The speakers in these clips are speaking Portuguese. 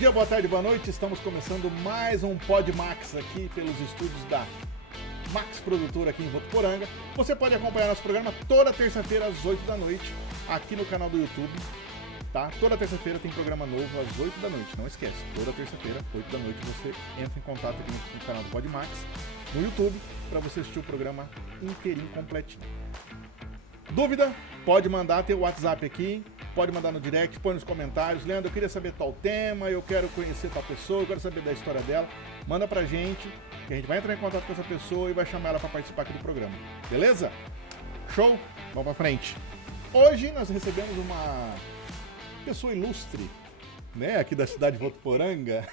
dia, boa tarde, boa noite. Estamos começando mais um Pod Max aqui pelos estúdios da Max Produtora aqui em Votuporanga. Você pode acompanhar nosso programa toda terça-feira às 8 da noite aqui no canal do YouTube, tá? Toda terça-feira tem programa novo às 8 da noite, não esquece. Toda terça-feira, 8 da noite, você entra em contato aqui no canal do Pod Max no YouTube para você assistir o programa inteirinho, completinho. Dúvida? Pode mandar, tem o WhatsApp aqui. Pode mandar no direct, põe nos comentários. Leandro, eu queria saber tal tema, eu quero conhecer tal pessoa, eu quero saber da história dela. Manda pra gente, que a gente vai entrar em contato com essa pessoa e vai chamar ela pra participar aqui do programa. Beleza? Show? Vamos pra frente. Hoje nós recebemos uma pessoa ilustre, né, aqui da cidade de Votuporanga.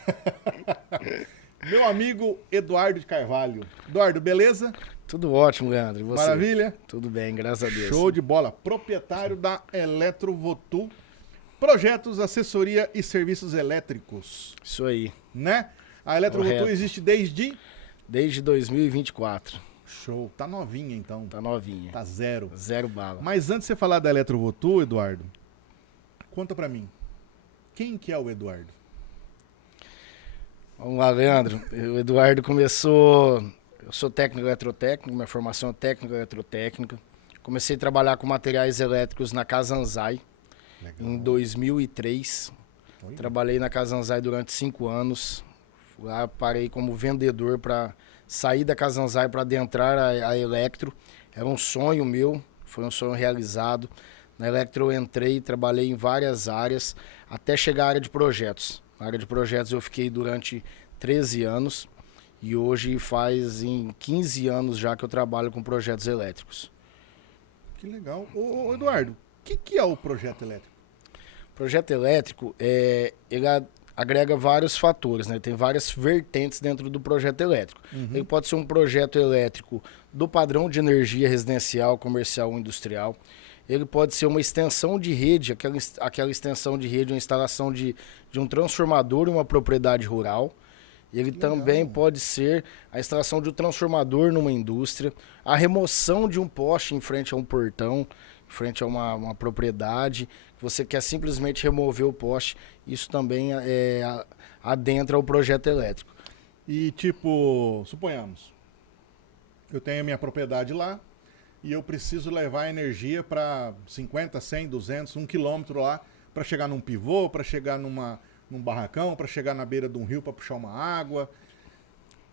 Meu amigo Eduardo de Carvalho. Eduardo, beleza? Tudo ótimo, Leandro. E você? Maravilha? Tudo bem, graças a Deus. Show de bola. Proprietário da Eletrovotu, projetos, assessoria e serviços elétricos. Isso aí. Né? A Eletrovotu Correto. existe desde... Desde 2024. Show. Tá novinha, então. Tá novinha. Tá zero. Zero bala. Mas antes de você falar da Eletrovotu, Eduardo, conta pra mim. Quem que é o Eduardo? Vamos lá, Leandro. O Eduardo começou... Eu sou técnico eletrotécnico, minha formação é técnico eletrotécnica. Comecei a trabalhar com materiais elétricos na Kazanzai em 2003. Oi? Trabalhei na Kazanzai durante 5 anos. Lá parei como vendedor para sair da Kazanzai para adentrar a Electro. Era um sonho meu, foi um sonho realizado. Na Electro eu entrei, trabalhei em várias áreas, até chegar à área de projetos. Na área de projetos eu fiquei durante 13 anos. E hoje faz em 15 anos já que eu trabalho com projetos elétricos. Que legal. Ô Eduardo, o que é o projeto elétrico? Projeto elétrico, ele agrega vários fatores, né? Tem várias vertentes dentro do projeto elétrico. Ele pode ser um projeto elétrico do padrão de energia residencial, comercial ou industrial. Ele pode ser uma extensão de rede, aquela extensão de rede, uma instalação de um transformador em uma propriedade rural. Ele também pode ser a instalação de um transformador numa indústria, a remoção de um poste em frente a um portão, em frente a uma propriedade, você quer simplesmente remover o poste, isso também adentra o projeto elétrico. E tipo, suponhamos, eu tenho a minha propriedade lá e eu preciso levar a energia para 50, 100, 200, 1 quilômetro lá para chegar num pivô, para chegar num barracão, para chegar na beira de um rio para puxar uma água.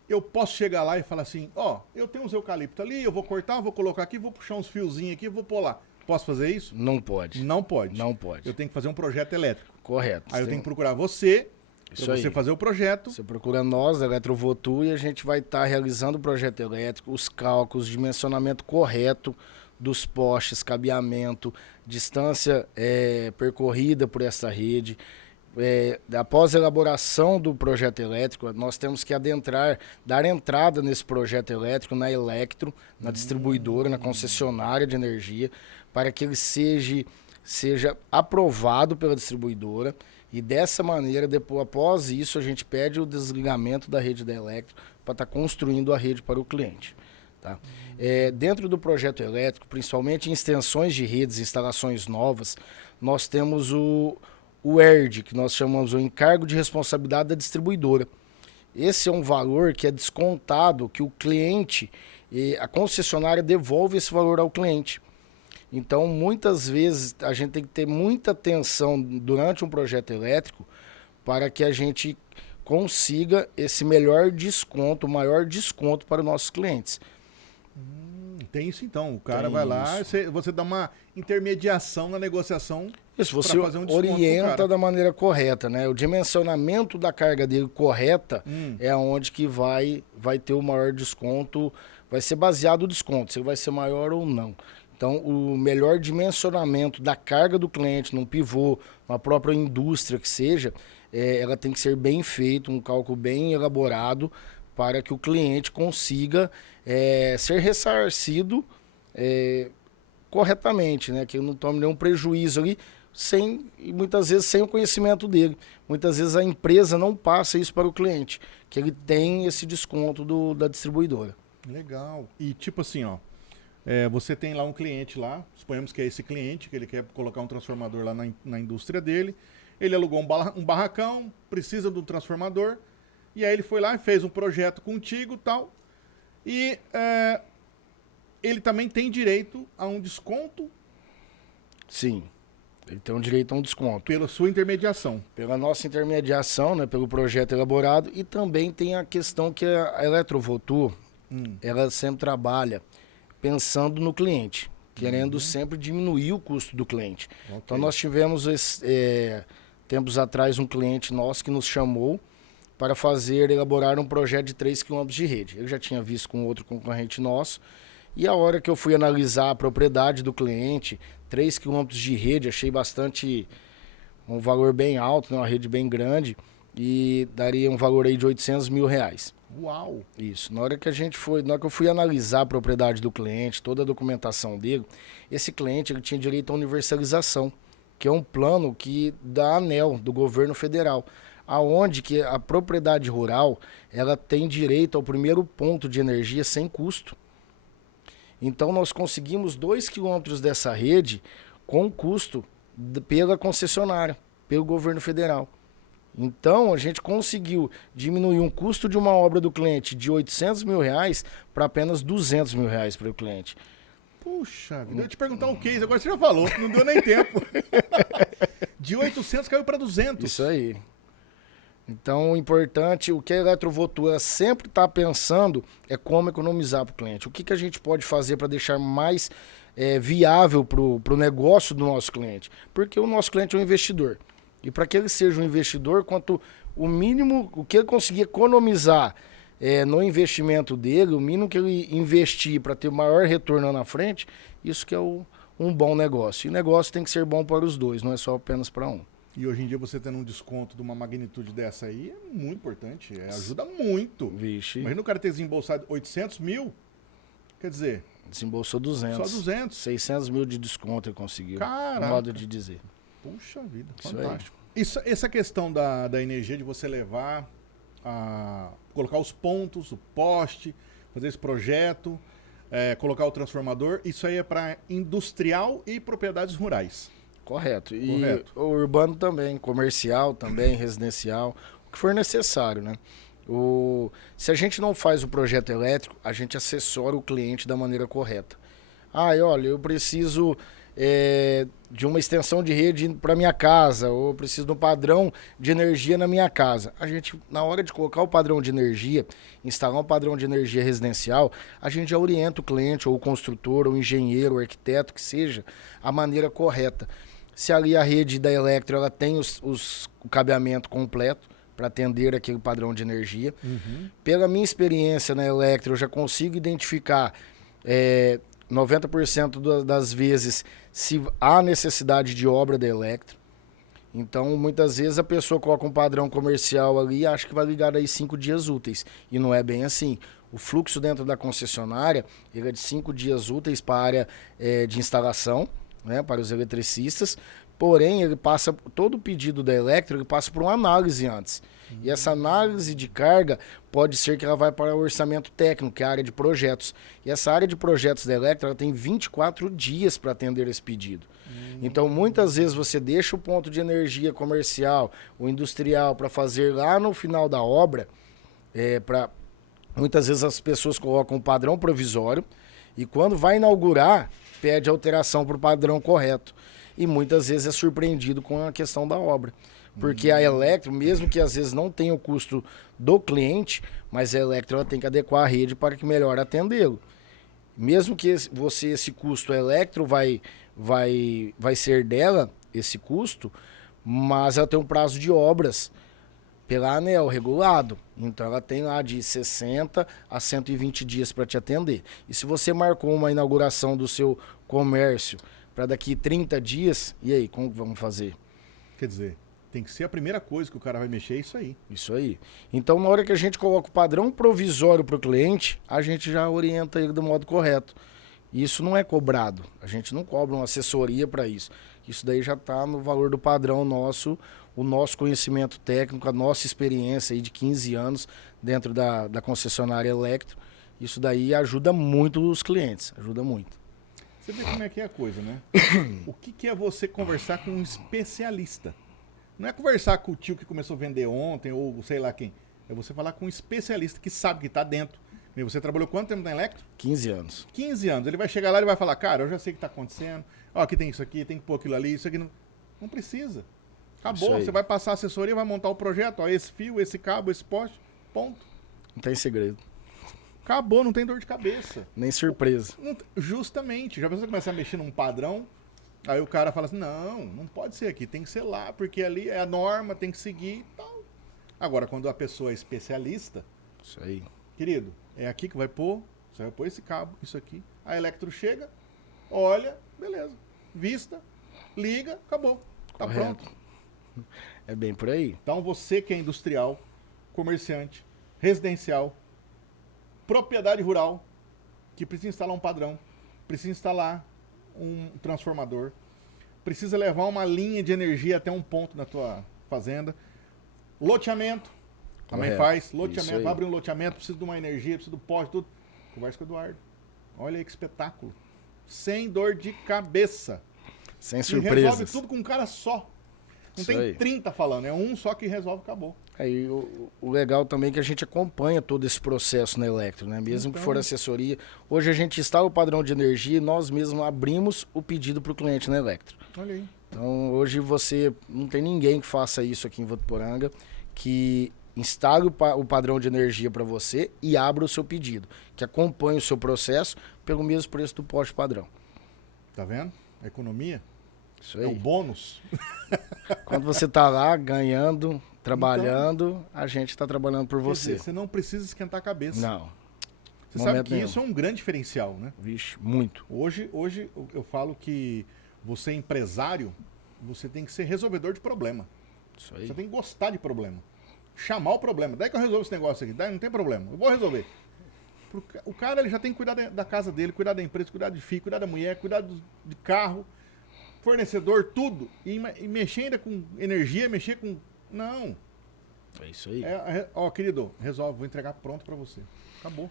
Eu posso chegar lá e falar assim, ó, eu tenho uns eucaliptos ali, eu vou cortar, vou colocar aqui, vou puxar uns fiozinhos aqui, vou pôr lá. Posso fazer isso? Não pode. Não pode. Não pode. Eu tenho que fazer um projeto elétrico. Correto. Aí eu tenho que procurar você, Isso para você aí. fazer o projeto. Você procura nós, a Eletrovotu, e a gente vai estar realizando o projeto elétrico, os cálculos, dimensionamento correto dos postes, cabeamento, distância percorrida por essa rede. Após a elaboração do projeto elétrico, nós temos que dar entrada nesse projeto elétrico na Electro, na distribuidora, na concessionária de energia, para que ele seja aprovado pela distribuidora. E dessa maneira, após isso, a gente pede o desligamento da rede da Electro para estar construindo a rede para o cliente. Tá? Dentro do projeto elétrico, principalmente em extensões de redes, instalações novas, nós temos o ERD, que nós chamamos o encargo de responsabilidade da distribuidora. Esse é um valor que é descontado, que o cliente, a concessionária devolve esse valor ao cliente. Então, muitas vezes, a gente tem que ter muita atenção durante um projeto elétrico para que a gente consiga esse melhor desconto, o maior desconto para os nossos clientes. Tem isso então, o cara vai lá, você dá uma intermediação na negociação. Isso, você fazer um desconto pro orienta cara. da maneira correta, né? O dimensionamento da carga dele correta é onde que vai ter o maior desconto, vai ser baseado o desconto, se vai ser maior ou não. Então, o melhor dimensionamento da carga do cliente num pivô, uma própria indústria que seja, ela tem que ser bem feito, um cálculo bem elaborado para que o cliente consiga ser ressarcido corretamente, né? Que ele não tome nenhum prejuízo ali, e muitas vezes sem o conhecimento dele. Muitas vezes a empresa não passa isso para o cliente, que ele tem esse desconto da distribuidora. Legal. E tipo assim, ó, você tem lá um cliente lá, suponhamos que é esse cliente, que ele quer colocar um transformador lá na indústria dele, Ele alugou um barracão, precisa do transformador, e aí ele foi lá e fez um projeto contigo e tal. E ele também tem direito a um desconto? Sim, ele tem um direito a um desconto. Pela sua intermediação. Pela nossa intermediação, né, pelo projeto elaborado, e também tem a questão que a Eletrovotur, ela sempre trabalha pensando no cliente, querendo sempre diminuir o custo do cliente. Okay. Então nós tivemos, tempos atrás, um cliente nosso que nos chamou para elaborar um projeto de 3 km de rede. Eu já tinha visto com outro concorrente nosso, e a hora que eu fui analisar a propriedade do cliente, 3 km de rede, achei um valor bem alto, né, uma rede bem grande, e daria um valor aí de R$800 mil. Uau! Isso. Na hora que eu fui analisar a propriedade do cliente, toda a documentação dele, esse cliente ele tinha direito à universalização, que é um plano da ANEEL, do governo federal, aonde que a propriedade rural, ela tem direito ao primeiro ponto de energia sem custo. Então nós conseguimos 2 quilômetros dessa rede com custo pela concessionária, pelo governo federal. Então a gente conseguiu diminuir um custo de uma obra do cliente de R$800 mil para apenas R$200 mil para o cliente. Puxa vida, eu ia te perguntar um case, agora você já falou, não deu nem tempo. De 800 caiu para 200. Isso aí. Então, o importante, o que a Eletrovotur sempre está pensando é como economizar para o cliente. O que a gente pode fazer para deixar mais viável para o negócio do nosso cliente? Porque o nosso cliente é um investidor. E para que ele seja um investidor, quanto o mínimo, o que ele conseguir economizar no investimento dele, o mínimo que ele investir para ter o maior retorno na frente, isso que é um bom negócio. E negócio tem que ser bom para os dois, não é só apenas para um. E hoje em dia você tendo um desconto de uma magnitude dessa aí é muito importante, ajuda muito. Vixe. Imagina o cara ter desembolsado 800 mil, quer dizer... Desembolsou 200. Só 200. 600 mil de desconto ele conseguiu. Caraca. Modo de dizer. Puxa vida, Isso fantástico. Essa questão da energia, de você levar, colocar os pontos, o poste, fazer esse projeto, colocar o transformador, isso aí é para industrial e propriedades rurais. Correto. E o urbano também, comercial também, residencial, o que for necessário, né? Se a gente não faz o projeto elétrico, a gente assessora o cliente da maneira correta. Olha, eu preciso de uma extensão de rede para minha casa, ou eu preciso de um padrão de energia na minha casa. A gente, na hora de colocar o padrão de energia, instalar um padrão de energia residencial, a gente já orienta o cliente, ou o construtor, ou o engenheiro, ou o arquiteto, que seja, a maneira correta. Se ali a rede da Elektro ela tem o cabeamento completo para atender aquele padrão de energia. Uhum. Pela minha experiência na Elektro, eu já consigo identificar 90% das vezes se há necessidade de obra da Elektro. Então, muitas vezes a pessoa coloca um padrão comercial ali e acha que vai ligar aí 5 dias úteis. E não é bem assim. O fluxo dentro da concessionária ele é de 5 dias úteis para a área de instalação, né, para os eletricistas, porém ele passa, todo o pedido da Elektro ele passa por uma análise antes. E essa análise de carga pode ser que ela vai para o orçamento técnico, que é a área de projetos. E essa área de projetos da Elektro ela tem 24 dias para atender esse pedido. Então muitas vezes você deixa o ponto de energia comercial ou industrial para fazer lá no final da obra, muitas vezes as pessoas colocam um padrão provisório e quando vai inaugurar pede alteração para o padrão correto. E muitas vezes é surpreendido com a questão da obra. Porque a Elektro, mesmo que às vezes não tenha o custo do cliente, mas a Elektro ela tem que adequar a rede para que melhor atendê-lo. Mesmo que esse custo a Elektro vai ser dela, esse custo, mas ela tem um prazo de obras pela ANEEL regulado. Então ela tem lá de 60 a 120 dias para te atender. E se você marcou uma inauguração do seu comércio para daqui 30 dias, e aí, como vamos fazer? Quer dizer, tem que ser a primeira coisa que o cara vai mexer, isso aí. Isso aí. Então, na hora que a gente coloca o padrão provisório para o cliente, a gente já orienta ele do modo correto. Isso não é cobrado. A gente não cobra uma assessoria para isso. Isso daí já está no valor do padrão nosso, o nosso conhecimento técnico, a nossa experiência aí de 15 anos dentro da concessionária Elektro. Isso daí ajuda muito os clientes, ajuda muito. Você vê como é que é a coisa, né? O que é você conversar com um especialista? Não é conversar com o tio que começou a vender ontem, ou sei lá quem. É você falar com um especialista que sabe que tá dentro. E você trabalhou quanto tempo na Electro? 15 anos. 15 anos. Ele vai chegar lá e vai falar, cara, eu já sei o que tá acontecendo. Ó, aqui tem isso aqui, tem que pôr aquilo ali, isso aqui não... Não precisa. Acabou. Você vai passar a assessoria, vai montar o projeto, ó, esse fio, esse cabo, esse poste, ponto. Não tem segredo. Acabou, não tem dor de cabeça. Nem surpresa. Justamente. Já pensou começar a mexer num padrão, aí o cara fala assim, não pode ser aqui, tem que ser lá, porque ali é a norma, tem que seguir e tal. Agora, quando a pessoa é especialista, Isso aí. querido, é aqui que vai pôr, você vai pôr esse cabo, isso aqui. A Electro chega, olha, beleza. Vista, liga, acabou. Tá Correto. pronto. É bem por aí. Então você que é industrial, comerciante, residencial, propriedade rural, que precisa instalar um padrão, precisa instalar um transformador, precisa levar uma linha de energia até um ponto na tua fazenda, loteamento, também Correto. faz, Isso loteamento, aí. vai abrir um loteamento, precisa de uma energia, precisa do poste, tudo. Conversa com o Eduardo. Olha aí que espetáculo. Sem dor de cabeça. Sem E resolve surpresas. tudo com um cara só. Não Isso tem aí. 30 falando, é um só que resolve, acabou. Aí, o legal também é que a gente acompanha todo esse processo na Electro, né? Mesmo que Então- for assessoria. Hoje a gente instala o padrão de energia e nós mesmos abrimos o pedido para o cliente na Electro. Olha aí. Então hoje você não tem ninguém que faça isso aqui em Votuporanga, que instale o padrão de energia para você e abra o seu pedido, que acompanhe o seu processo pelo mesmo preço do poste padrão. Tá vendo? A economia Isso é o aí. bônus. Quando você tá lá ganhando, trabalhando, a gente está trabalhando por Quer você. dizer, você não precisa esquentar a cabeça. Não. Você sabe momento que nenhum. isso é um grande diferencial, né? Vixe, muito. Hoje eu falo que você é empresário, você tem que ser resolvedor de problema. Isso aí. Você tem que gostar de problema. Chamar o problema. Daí que eu resolvo esse negócio aqui. Daí não tem problema. Eu vou resolver. O cara ele já tem que cuidar da casa dele, cuidar da empresa, cuidar de filho, cuidar da mulher, cuidar de carro, fornecedor, tudo. E mexer ainda com energia, mexer com... Não. É isso aí. Ó, querido, resolve, vou entregar pronto pra você. Acabou.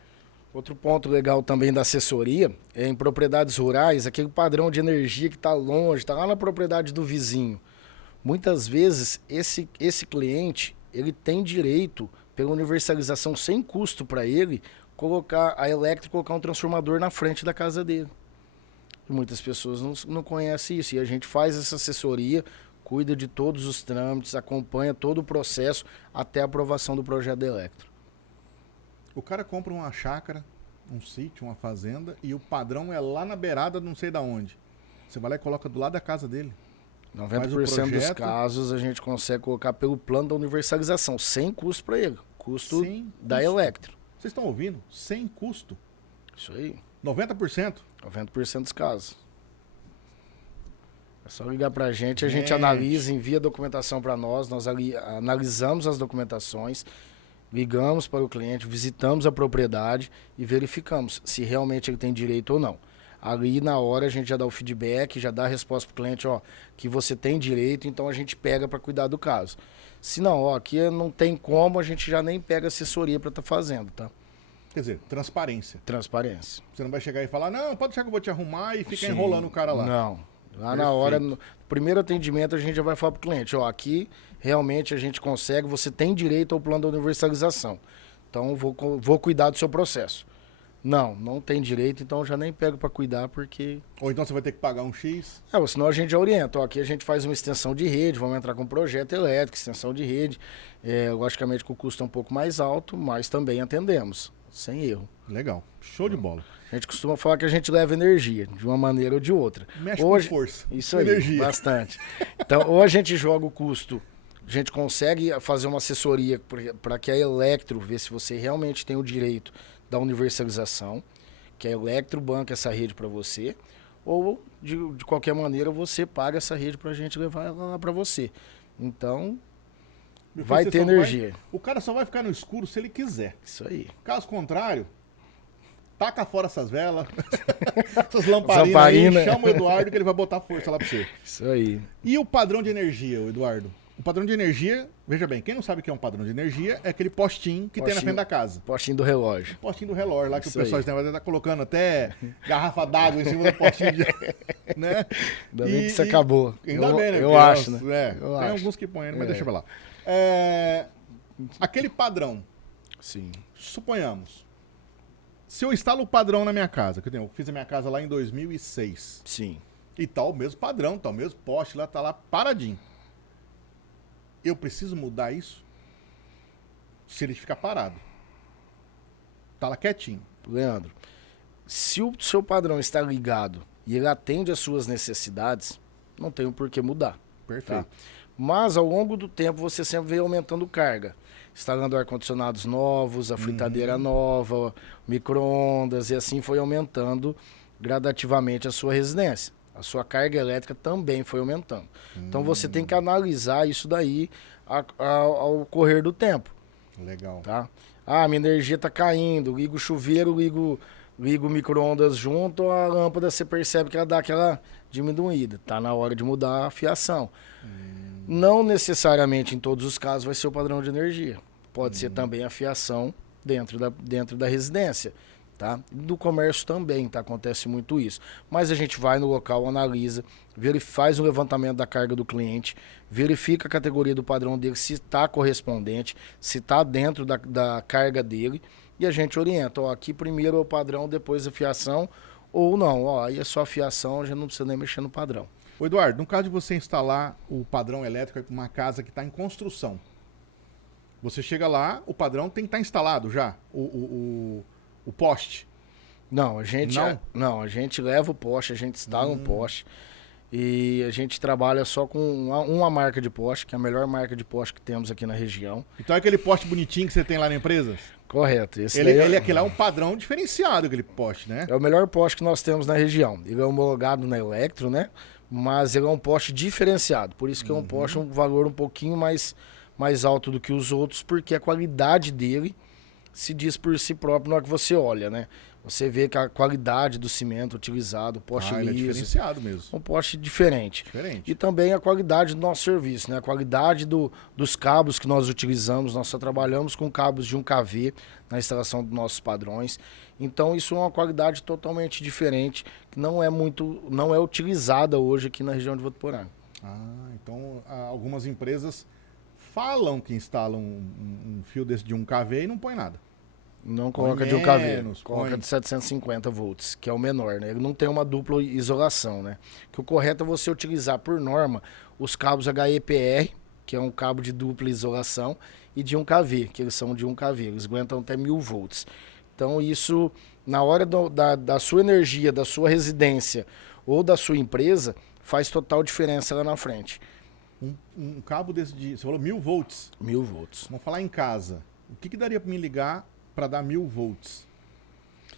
Outro ponto legal também da assessoria é em propriedades rurais, aquele padrão de energia que está longe, está lá na propriedade do vizinho. Muitas vezes esse cliente ele tem direito, pela universalização sem custo para ele, colocar a Electro, colocar um transformador na frente da casa dele. E muitas pessoas não conhecem isso. E a gente faz essa assessoria, cuida de todos os trâmites, acompanha todo o processo até a aprovação do projeto da Electro. O cara compra uma chácara, um sítio, uma fazenda, e o padrão é lá na beirada, não sei da onde. Você vai lá e coloca do lado da casa dele. 90% dos projeto. casos a gente consegue colocar pelo plano da universalização, sem custo para ele. Custo Sem da custo. Electro. Vocês estão ouvindo? Sem custo. Isso aí, 90%. 90% dos casos. É só ligar pra gente, a gente Gente. analisa, envia a documentação para nós analisamos as documentações, ligamos para o cliente, visitamos a propriedade e verificamos se realmente ele tem direito ou não. Ali na hora a gente já dá o feedback, já dá a resposta pro cliente, ó, que você tem direito, então a gente pega para cuidar do caso. Se não, ó, aqui não tem como, a gente já nem pega assessoria para estar fazendo, tá? Quer dizer, transparência. Transparência. Você não vai chegar e falar, não, pode deixar que eu vou te arrumar e ficar Sim. enrolando o cara lá. Não. Lá na Perfeito. hora, no primeiro atendimento, a gente já vai falar pro cliente, ó, aqui realmente a gente consegue, você tem direito ao plano da universalização. Então, vou cuidar do seu processo. Não tem direito, então eu já nem pego para cuidar, porque... Ou então você vai ter que pagar um X. Senão a gente já orienta. Ó, aqui a gente faz uma extensão de rede, vamos entrar com um projeto elétrico, extensão de rede. Logicamente que o custo é um pouco mais alto, mas também atendemos, sem erro. Legal. Show de bola. A gente costuma falar que a gente leva energia, de uma maneira ou de outra. Mexe Hoje, com força. Isso com aí, energia. bastante. Então, ou a gente joga o custo, a gente consegue fazer uma assessoria para que a Electro ver se você realmente tem o direito da universalização, que a Electro banca essa rede para você, ou de qualquer maneira você paga essa rede para a gente levar ela lá para você. Então, Meu filho, vai você ter só energia. O cara só vai ficar no escuro se ele quiser. Isso aí. Caso contrário, taca fora essas velas, essas lamparinas aí, Lamparina. chama o Eduardo que ele vai botar força lá pra você. Isso aí. E o padrão de energia, o Eduardo? O padrão de energia, veja bem, quem não sabe o que é um padrão de energia, é aquele postinho que tem na frente da casa. Postinho do relógio. O postinho do relógio, lá que Isso o pessoal está colocando até garrafa d'água em cima do postinho. Né? Ainda bem que isso acabou. Ainda bem, né? Eu acho, né? Tem acho. alguns que põem, mas deixa eu lá. Aquele padrão, Sim. suponhamos, se eu instalo o padrão na minha casa, que eu fiz a minha casa lá em 2006, Sim. e tá o mesmo padrão, tá o mesmo poste lá, tá lá paradinho. Eu preciso mudar isso? Se ele ficar parado. Tá lá quietinho. Leandro, se o seu padrão está ligado e ele atende às suas necessidades, não tem por que mudar. Perfeito. Tá? Mas ao longo do tempo você sempre vem aumentando carga. Instalando ar-condicionados novos, a fritadeira nova, micro-ondas, e assim foi aumentando gradativamente a sua residência. A sua carga elétrica também foi aumentando. Então você tem que analisar isso daí ao correr do tempo. Legal. Tá? Ah, minha energia está caindo, ligo o chuveiro, ligo o micro-ondas junto, a lâmpada você percebe que ela dá aquela diminuída. Tá na hora de mudar a fiação. Não necessariamente em todos os casos vai ser o padrão de energia. Pode ser também a fiação dentro da residência. Tá? Do comércio também, tá? Acontece muito isso. Mas a gente vai no local, analisa, faz um levantamento da carga do cliente, verifica a categoria do padrão dele, se está correspondente, se está dentro da carga dele, e a gente orienta. Ó, aqui primeiro é o padrão, depois a fiação, ou não. Ó, aí é só a fiação, a gente não precisa nem mexer no padrão. Ô Eduardo, no caso de você instalar o padrão elétrico em uma casa que está em construção, você chega lá, o padrão tem que estar instalado já, o poste. Não, a gente leva o poste, a gente instala um poste e a gente trabalha só com uma marca de poste, que é a melhor marca de poste que temos aqui na região. Então é aquele poste bonitinho que você tem lá na empresa? Correto. Aquele é um padrão diferenciado, aquele poste, né? É o melhor poste que nós temos na região. Ele é homologado na Electro, né? Mas ele é um poste diferenciado. Por isso que é um poste um valor um pouquinho mais alto do que os outros, porque a qualidade dele se diz por si próprio na hora que você olha, né? Você vê que a qualidade do cimento utilizado, o poste ele é liso, diferenciado mesmo. um poste diferente. Diferente. E também a qualidade do nosso serviço, né? A qualidade dos cabos que nós utilizamos. Nós só trabalhamos com cabos de 1 kV na instalação dos nossos padrões. Então isso é uma qualidade totalmente diferente, que não é utilizada hoje aqui na região de Votuporanga. Então algumas empresas falam que instalam um fio desse de 1 kV e não põe nada. Não coloca de 1 kV, coloca de 750 volts, que é o menor, né? Ele não tem uma dupla isolação, né? Que o correto é você utilizar, por norma, os cabos HEPR, que é um cabo de dupla isolação, e de 1 kV, que eles são de 1 kV, eles aguentam até 1000 volts. Então isso, na hora da sua energia, da sua residência ou da sua empresa, faz total diferença lá na frente. Um cabo desse você falou 1000 volts? 1000 volts. Vamos falar em casa. O que daria para me ligar para dar 1000 volts?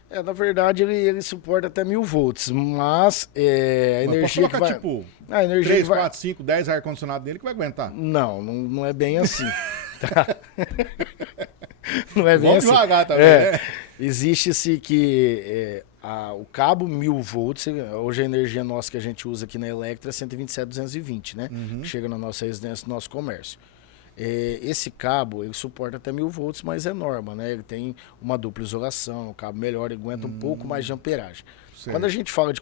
Na verdade, ele suporta até 1000 volts, mas a energia que vai... tipo, a energia 3, 4, 5, 10 ar-condicionado dele que vai aguentar. Não é bem assim. Tá? Não é bem Vamos assim. devagar também, né? Existe-se que o cabo 1000 volts, hoje a energia nossa que a gente usa aqui na Electra é 127.220, né? Que chega na nossa residência, no nosso comércio. Esse cabo, ele suporta até 1000 volts, mas é norma, né? Ele tem uma dupla isolação, o cabo melhor, ele aguenta um pouco mais de amperagem. Certo. Quando a gente fala de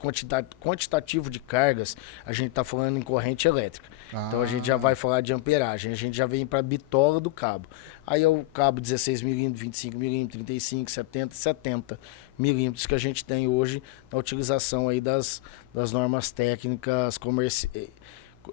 quantitativo de cargas, a gente está falando em corrente elétrica. Então a gente já vai falar de amperagem, a gente já vem para a bitola do cabo. Aí é o cabo 16 milímetros, 25 milímetros, 35, 70, 70 milímetros que a gente tem hoje na utilização aí das normas técnicas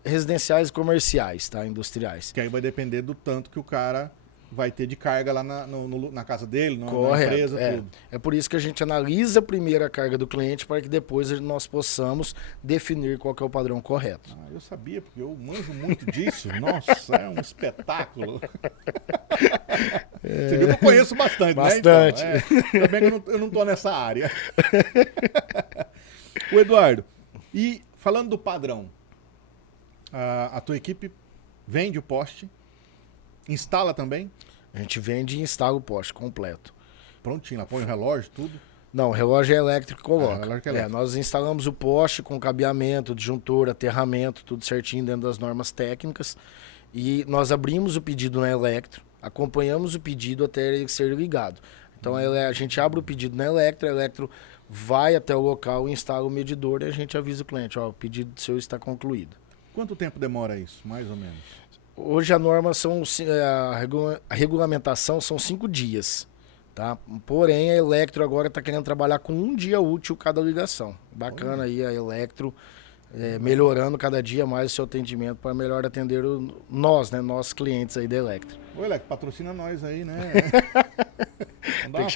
residenciais e comerciais, tá? Industriais. Que aí vai depender do tanto que o cara vai ter de carga lá na casa dele, na empresa, tudo. É por isso que a gente analisa primeiro a carga do cliente para que depois nós possamos definir qual que é o padrão correto. Eu sabia, porque eu manjo muito disso. Nossa, é um espetáculo. Você viu que eu conheço bastante, Bastante. né? Então, também que eu não tô nessa área. O Eduardo, e falando do padrão, a tua equipe vende o poste, instala também? A gente vende e instala o poste completo. Prontinho, lá põe o relógio, tudo? Não, o relógio é elétrico que coloca. Relógio é elétrico. Nós instalamos o poste com cabeamento, disjuntor, aterramento, tudo certinho dentro das normas técnicas. E nós abrimos o pedido na Elektro, acompanhamos o pedido até ele ser ligado. Então a gente abre o pedido na Elektro, a Elektro vai até o local, instala o medidor e a gente avisa o cliente, ó, o pedido seu está concluído. Quanto tempo demora isso, mais ou menos? Hoje a norma a regulamentação são 5 dias, tá? Porém a Elektro agora está querendo trabalhar com 1 dia útil cada ligação. Bacana aí a Elektro melhorando cada dia mais o seu atendimento para melhor atender nós clientes aí da Elektro. Ô, Elektro, patrocina nós aí, né? Tem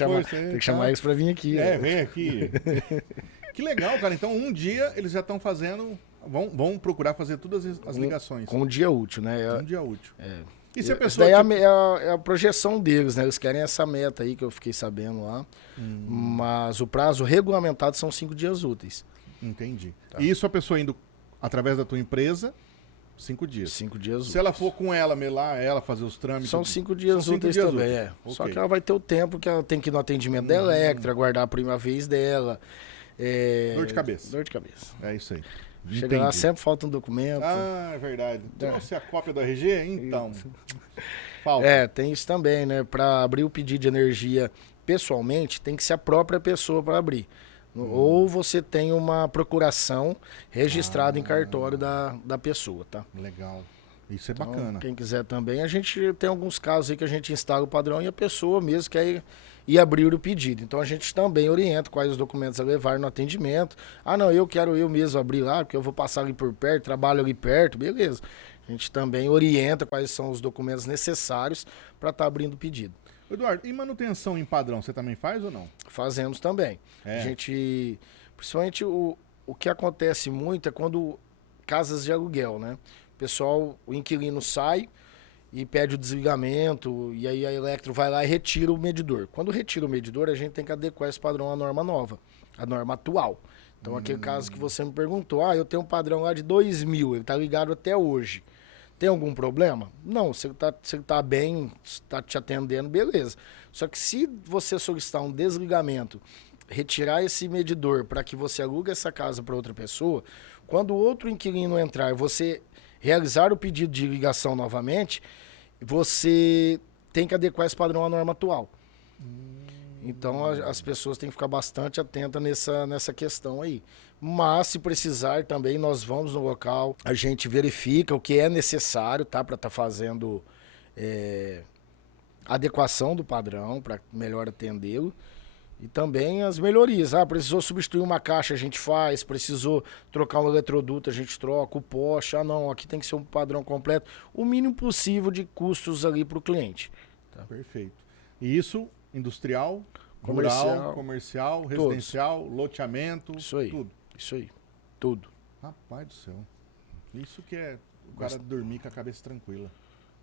que chamar eles para vir aqui. Vem aqui. Que legal, cara. Então, 1 dia eles já estão fazendo... Vão procurar fazer todas as ligações. Com 1 dia útil, né? 1 dia útil. E se a pessoa... Isso daí é a projeção deles, né? Eles querem essa meta aí que eu fiquei sabendo lá. Mas o prazo regulamentado são 5 dias úteis. Entendi. Tá. E isso a pessoa indo através da tua empresa, 5 dias. 5 dias úteis. Se ela for com ela, melar ela, fazer os trâmites... São 5 dias úteis também, Okay. Só que ela vai ter o tempo que ela tem que ir no atendimento da Elektro, aguardar a prima vez dela. Dor de cabeça. Dor de cabeça. É isso aí. Chega lá, sempre falta um documento. Ah, é verdade. Trouxe a cópia do RG? Então. Falta. Tem isso também, né? Para abrir o pedido de energia pessoalmente, tem que ser a própria pessoa para abrir. Ou você tem uma procuração registrada em cartório da pessoa, tá? Legal. Isso é bacana. Quem quiser também. A gente tem alguns casos aí que a gente instala o padrão e a pessoa mesmo quer ir abrir o pedido. Então a gente também orienta quais os documentos a levar no atendimento. Ah, não, eu quero eu mesmo abrir lá, porque eu vou passar ali por perto, trabalho ali perto, beleza. A gente também orienta quais são os documentos necessários para estar abrindo o pedido. Eduardo, e manutenção em padrão, você também faz ou não? Fazemos também. A gente, principalmente o que acontece muito é quando casas de aluguel, né? O pessoal, o inquilino sai e pede o desligamento, e aí a Elektro vai lá e retira o medidor. Quando retira o medidor, a gente tem que adequar esse padrão à norma nova, à norma atual. Então, aquele caso que você me perguntou, eu tenho um padrão lá de 2000, ele está ligado até hoje. Tem algum problema? Não, se ele tá bem, está te atendendo, beleza. Só que se você solicitar um desligamento, retirar esse medidor para que você alugue essa casa para outra pessoa, quando o outro inquilino entrar e você realizar o pedido de ligação novamente, você tem que adequar esse padrão à norma atual. Então as pessoas têm que ficar bastante atentas nessa questão aí. Mas se precisar também, nós vamos no local, a gente verifica o que é necessário, tá, para estar fazendo adequação do padrão para melhor atendê-lo. E também as melhorias. Precisou substituir uma caixa, a gente faz. Precisou trocar um eletroduto, a gente troca. O poste, não, aqui tem que ser um padrão completo. O mínimo possível de custos ali para o cliente. Tá? Perfeito. E isso, industrial, rural, comercial, residencial, todos. Loteamento, isso aí, tudo. Isso aí, tudo. Rapaz do céu. Isso que é o cara dormir com a cabeça tranquila.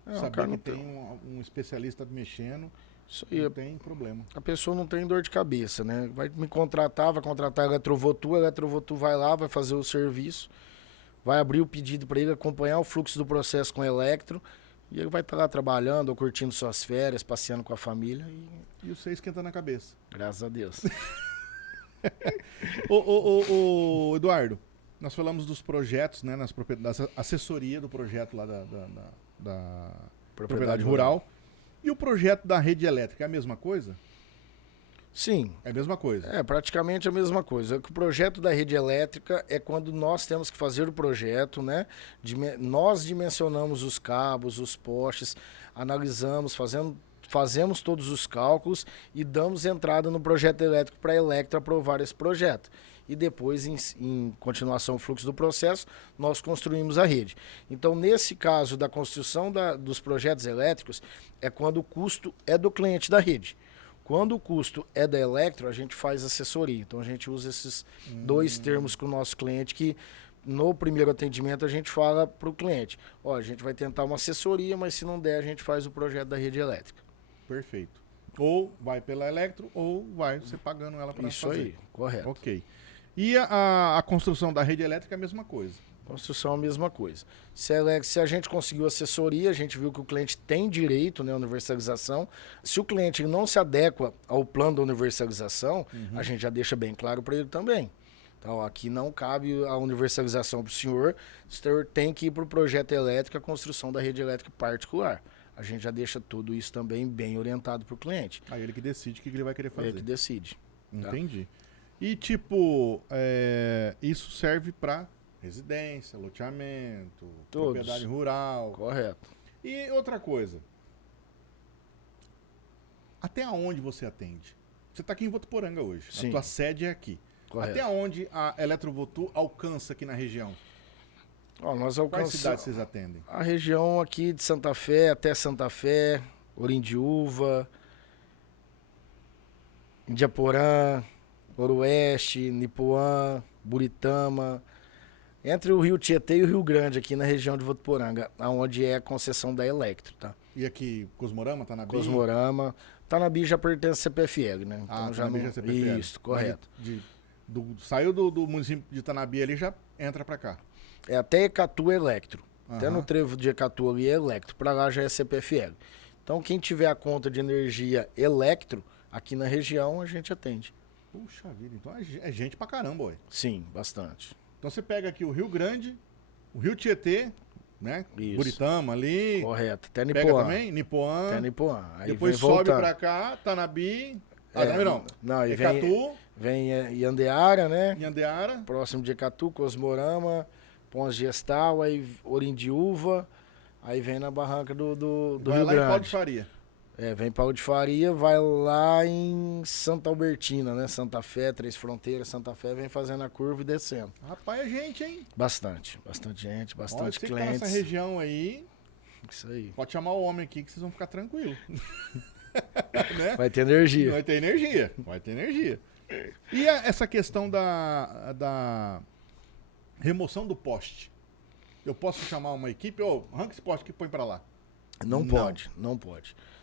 Não, saber que tem um especialista mexendo... Isso aí, não tem problema. A pessoa não tem dor de cabeça, né? Vai me contratar, vai contratar a Eletrovotu vai lá, vai fazer o serviço, vai abrir o pedido para ele, acompanhar o fluxo do processo com a Elektro, e ele vai estar lá trabalhando, ou curtindo suas férias, passeando com a família. E você esquentando a cabeça. Graças a Deus. Ô, Eduardo, nós falamos dos projetos, né, da assessoria do projeto lá da propriedade rural. E o projeto da rede elétrica é a mesma coisa? Sim. É a mesma coisa? É praticamente a mesma coisa. O projeto da rede elétrica é quando nós temos que fazer o projeto, né? Nós dimensionamos os cabos, os postes, analisamos, fazemos todos os cálculos e damos entrada no projeto elétrico para a Elektro aprovar esse projeto. E depois, em continuação o fluxo do processo, nós construímos a rede. Então, nesse caso da construção dos projetos elétricos, é quando o custo é do cliente da rede. Quando o custo é da Elektro, a gente faz assessoria. Então, a gente usa esses dois termos com o nosso cliente que, no primeiro atendimento, a gente fala para o cliente. A gente vai tentar uma assessoria, mas se não der, a gente faz o projeto da rede elétrica. Perfeito. Ou vai pela Elektro, ou vai você pagando ela para fazer. Isso aí, correto. Ok. E a construção da rede elétrica é a mesma coisa? Construção é a mesma coisa. Se a gente conseguiu assessoria, a gente viu que o cliente tem direito, né, à universalização. Se o cliente não se adequa ao plano da universalização, a gente já deixa bem claro para ele também. Então, aqui não cabe a universalização para o senhor tem que ir para o projeto elétrico, a construção da rede elétrica particular. A gente já deixa tudo isso também bem orientado para o cliente. Aí ele que decide o que ele vai querer fazer. Ele que decide. Entendi. E tipo, isso serve para residência, loteamento, propriedade rural. Correto. E outra coisa, até onde você atende? Você está aqui em Votuporanga hoje, Sim. a tua sede é aqui. Correto. Até onde a Eletrovotu alcança aqui na região? Nós Quais alcançamos cidades vocês atendem? a região aqui de Santa Fé até Santa Fé, Orindiúva, Indiaporã, Noroeste, Nipoã, Buritama, entre o Rio Tietê e o Rio Grande, aqui na região de Votuporanga, onde é a concessão da Electro, tá? E aqui, Cosmorama, Tanabi? Cosmorama. Tanabi já pertence ao CPFL, né? Então já Tanabi não... já é CPFL. Isso, correto. Saiu do município de Tanabi ali, já entra para cá. É até Ecatu Electro. Até no trevo de Ecatu ali é Electro. Para lá já é CPFL. Então quem tiver a conta de energia Electro, aqui na região, a gente atende. Puxa vida, então é gente pra caramba, ué. Sim, bastante. Então você pega aqui o Rio Grande, o Rio Tietê, né? Isso. Buritama ali. Correto. Até Pega Nipoã. também, Nipoã. Até Nipoã. Aí Depois vem sobe voltando. pra cá, Tanabi. Tanabi não. Não, aí Ecatu, vem Iandeara, né? Inhandeara. Próximo de Ecatu, Cosmorama, Pontes Gestal, aí Orindiúva, aí vem na barranca do Vai Rio lá em Pau Grande. de Faria. Vem Pau de Faria, vai lá em Santa Albertina, né? Santa Fé, Três Fronteiras, Santa Fé, vem fazendo a curva e descendo. Rapaz, é gente, hein? Bastante gente, Olha, bastante você que tá clientes. nessa região aí, Isso aí. pode chamar o homem aqui que vocês vão ficar tranquilos. Né? Vai ter energia. Vai ter energia. Vai ter energia. E essa questão da remoção do poste? Eu posso chamar uma equipe? Arranca esse poste que põe pra lá. Não pode.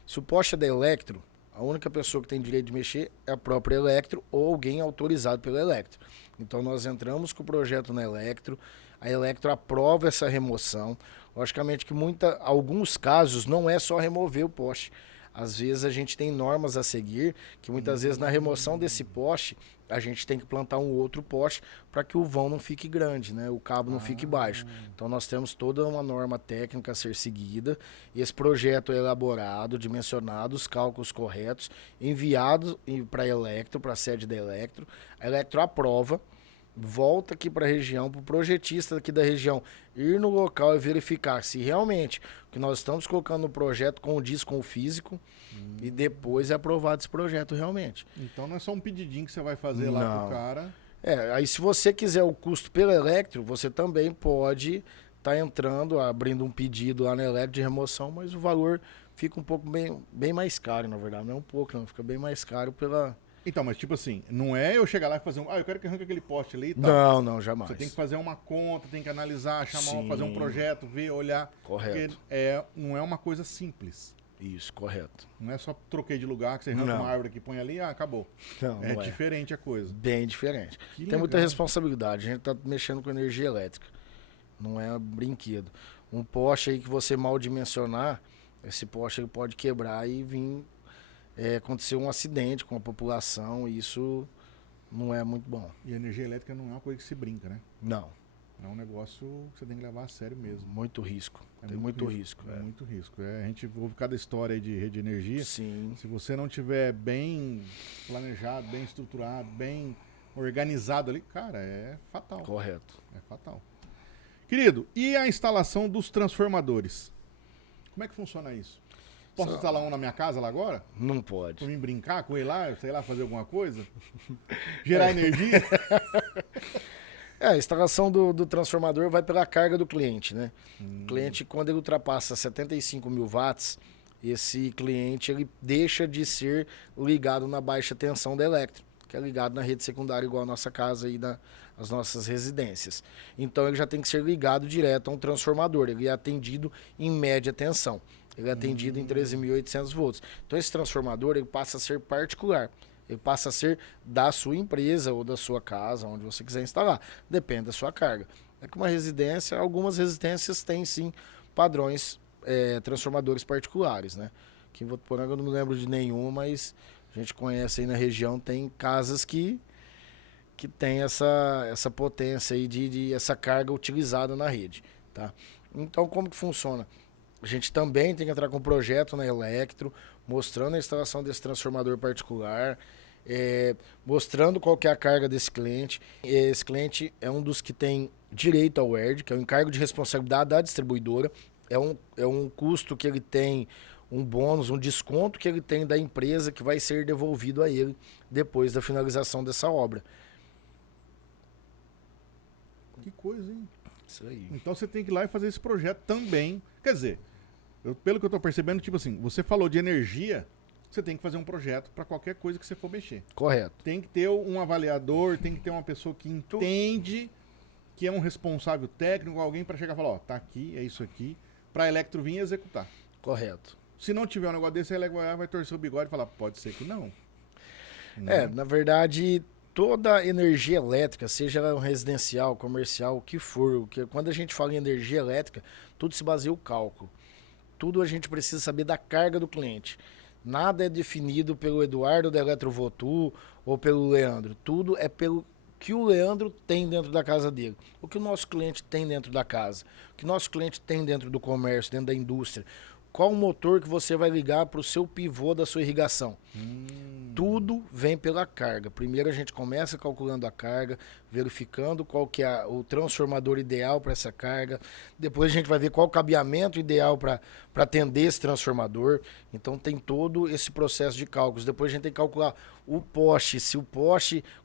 Se o poste é da Electro, a única pessoa que tem direito de mexer é a própria Electro ou alguém autorizado pela Electro. Então nós entramos com o projeto na Electro, a Electro aprova essa remoção. Logicamente que alguns casos não é só remover o poste. Às vezes a gente tem normas a seguir, que muitas vezes na remoção desse poste, a gente tem que plantar um outro poste para que o vão não fique grande, né? O cabo não fique baixo. Então nós temos toda uma norma técnica a ser seguida. Esse projeto é elaborado, dimensionado, os cálculos corretos, enviado para a Electro, para a sede da Electro. A Electro aprova, volta aqui para a região, para o projetista aqui da região ir no local e verificar se realmente o que nós estamos colocando no projeto condiz com o físico e depois é aprovado esse projeto realmente. Então não é só um pedidinho que você vai fazer lá pro cara. Aí se você quiser o custo pela Electro, você também pode estar entrando, abrindo um pedido lá na Electro de remoção, mas o valor fica um pouco bem mais caro, na verdade. Não é um pouco, não. Fica bem mais caro pela... Então, mas tipo assim, não é eu chegar lá e fazer eu quero que arranque aquele poste ali e tal. Não, jamais. Você tem que fazer uma conta, tem que analisar, Sim. fazer um projeto, ver, olhar. Correto. Porque não é uma coisa simples. Isso, correto. Não é só troquei de lugar, que você arranca uma árvore que põe ali, acabou. Não É diferente a coisa. Bem diferente. Que Tem muita legal. responsabilidade. A gente tá mexendo com energia elétrica. Não é brinquedo. Um poste aí que você mal dimensionar, esse poste ele pode quebrar e vir acontecer um acidente com a população, e isso não é muito bom. E a energia elétrica não é uma coisa que se brinca, né? Não. É um negócio que você tem que levar a sério mesmo. Muito risco. Tem muito muito risco. É muito risco. A gente ouve cada história aí de rede de energia. Sim. Se você não tiver bem planejado, bem estruturado, bem organizado ali, cara, é fatal. Correto. É fatal. Querido, e a instalação dos transformadores? Como é que funciona isso? Posso instalar um na minha casa lá agora? Não pode. Pra mim brincar com ele lá, sei lá, fazer alguma coisa? Gerar energia? A instalação do transformador vai pela carga do cliente, né? O cliente, quando ele ultrapassa 75 mil watts, esse cliente ele deixa de ser ligado na baixa tensão da Electro, que é ligado na rede secundária igual a nossa casa e as nossas residências. Então ele já tem que ser ligado direto a um transformador, ele é atendido em média tensão. Ele é atendido em 13.800 volts. Então esse transformador ele passa a ser particular. Ele passa a ser da sua empresa ou da sua casa, onde você quiser instalar. Depende da sua carga. É que uma residência, algumas residências têm sim padrões transformadores particulares, né? Aqui em Votuporanga eu não me lembro de nenhum, mas a gente conhece aí na região, tem casas que que tem essa potência aí de essa carga utilizada na rede, tá? Então, como que funciona? A gente também tem que entrar com um projeto na Elektro, mostrando a instalação desse transformador particular, mostrando qual que é a carga desse cliente. Esse cliente é um dos que tem direito ao ERD, que é o encargo de responsabilidade da distribuidora. É um custo que ele tem, um bônus, um desconto que ele tem da empresa que vai ser devolvido a ele depois da finalização dessa obra. Que coisa, hein? Isso aí. Então você tem que ir lá e fazer esse projeto também. Quer dizer, pelo que eu tô percebendo, tipo assim, você falou de energia, você tem que fazer um projeto para qualquer coisa que você for mexer. Correto. Tem que ter um avaliador, tem que ter uma pessoa que entende, que é um responsável técnico, alguém para chegar e falar, ó, tá aqui, é isso aqui, para a Elektro vir e executar. Correto. Se não tiver um negócio desse, a Elektro vai torcer o bigode e falar, pode ser que não. Na verdade, toda energia elétrica, seja ela um residencial, comercial, o que for, quando a gente fala em energia elétrica, tudo se baseia no cálculo. Tudo a gente precisa saber da carga do cliente. Nada é definido pelo Eduardo da Eletrovotu ou pelo Leandro. Tudo é pelo que o Leandro tem dentro da casa dele. O que o nosso cliente tem dentro da casa. O que o nosso cliente tem dentro do comércio, dentro da indústria. Qual o motor que você vai ligar para o seu pivô da sua irrigação? Tudo vem pela carga. Primeiro a gente começa calculando a carga, verificando qual que é o transformador ideal para essa carga. Depois a gente vai ver qual o cabeamento ideal para atender esse transformador. Então tem todo esse processo de cálculos. Depois a gente tem que calcular o poste,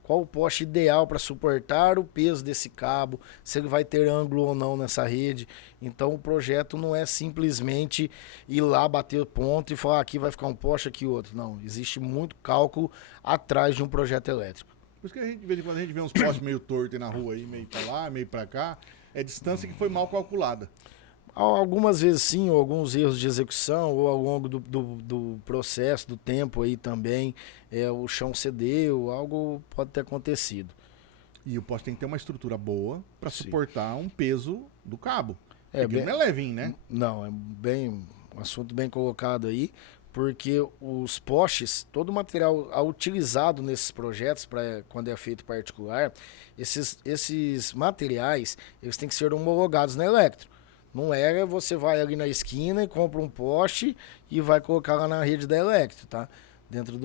qual o poste ideal para suportar o peso desse cabo, se ele vai ter ângulo ou não nessa rede. Então o projeto não é simplesmente ir lá bater o ponto e falar aqui vai ficar um poste, aqui outro. Não, existe muito cálculo atrás de um projeto elétrico. Por isso que a gente, de vez em quando, a gente vê uns postes meio tortos aí na rua, aí, meio para lá, meio para cá. É distância que foi mal calculada. Algumas vezes sim, ou alguns erros de execução, ou ao longo do processo, do tempo aí também, o chão cedeu, algo pode ter acontecido. E o poste tem que ter uma estrutura boa para suportar um peso do cabo. Bem, não é levinho, né? Não, é um assunto bem colocado aí, porque os postes, todo o material utilizado nesses projetos, quando é feito particular, esses materiais, eles têm que ser homologados na Elektro. Não é você vai ali na esquina e compra um poste e vai colocar lá na rede da Elektro, tá?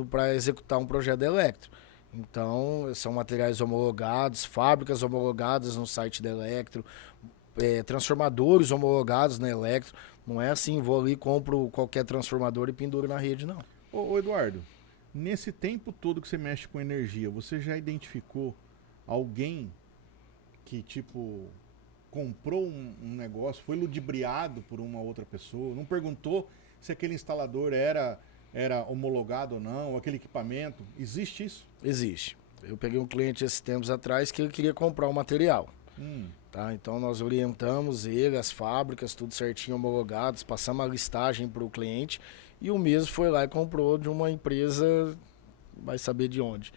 Para executar um projeto da Elektro. Então, são materiais homologados, fábricas homologadas no site da Elektro, transformadores homologados na Elektro. Não é assim, vou ali, compro qualquer transformador e penduro na rede, não. Ô Eduardo, nesse tempo todo que você mexe com energia, você já identificou alguém que, tipo, comprou um negócio, foi ludibriado por uma outra pessoa, não perguntou se aquele instalador era homologado ou não, aquele equipamento? Existe isso? Existe. Eu peguei um cliente esses tempos atrás que ele queria comprar o material. Tá? Então nós orientamos ele, as fábricas, tudo certinho, homologados, passamos a listagem para o cliente e o mesmo foi lá e comprou de uma empresa, vai saber de onde.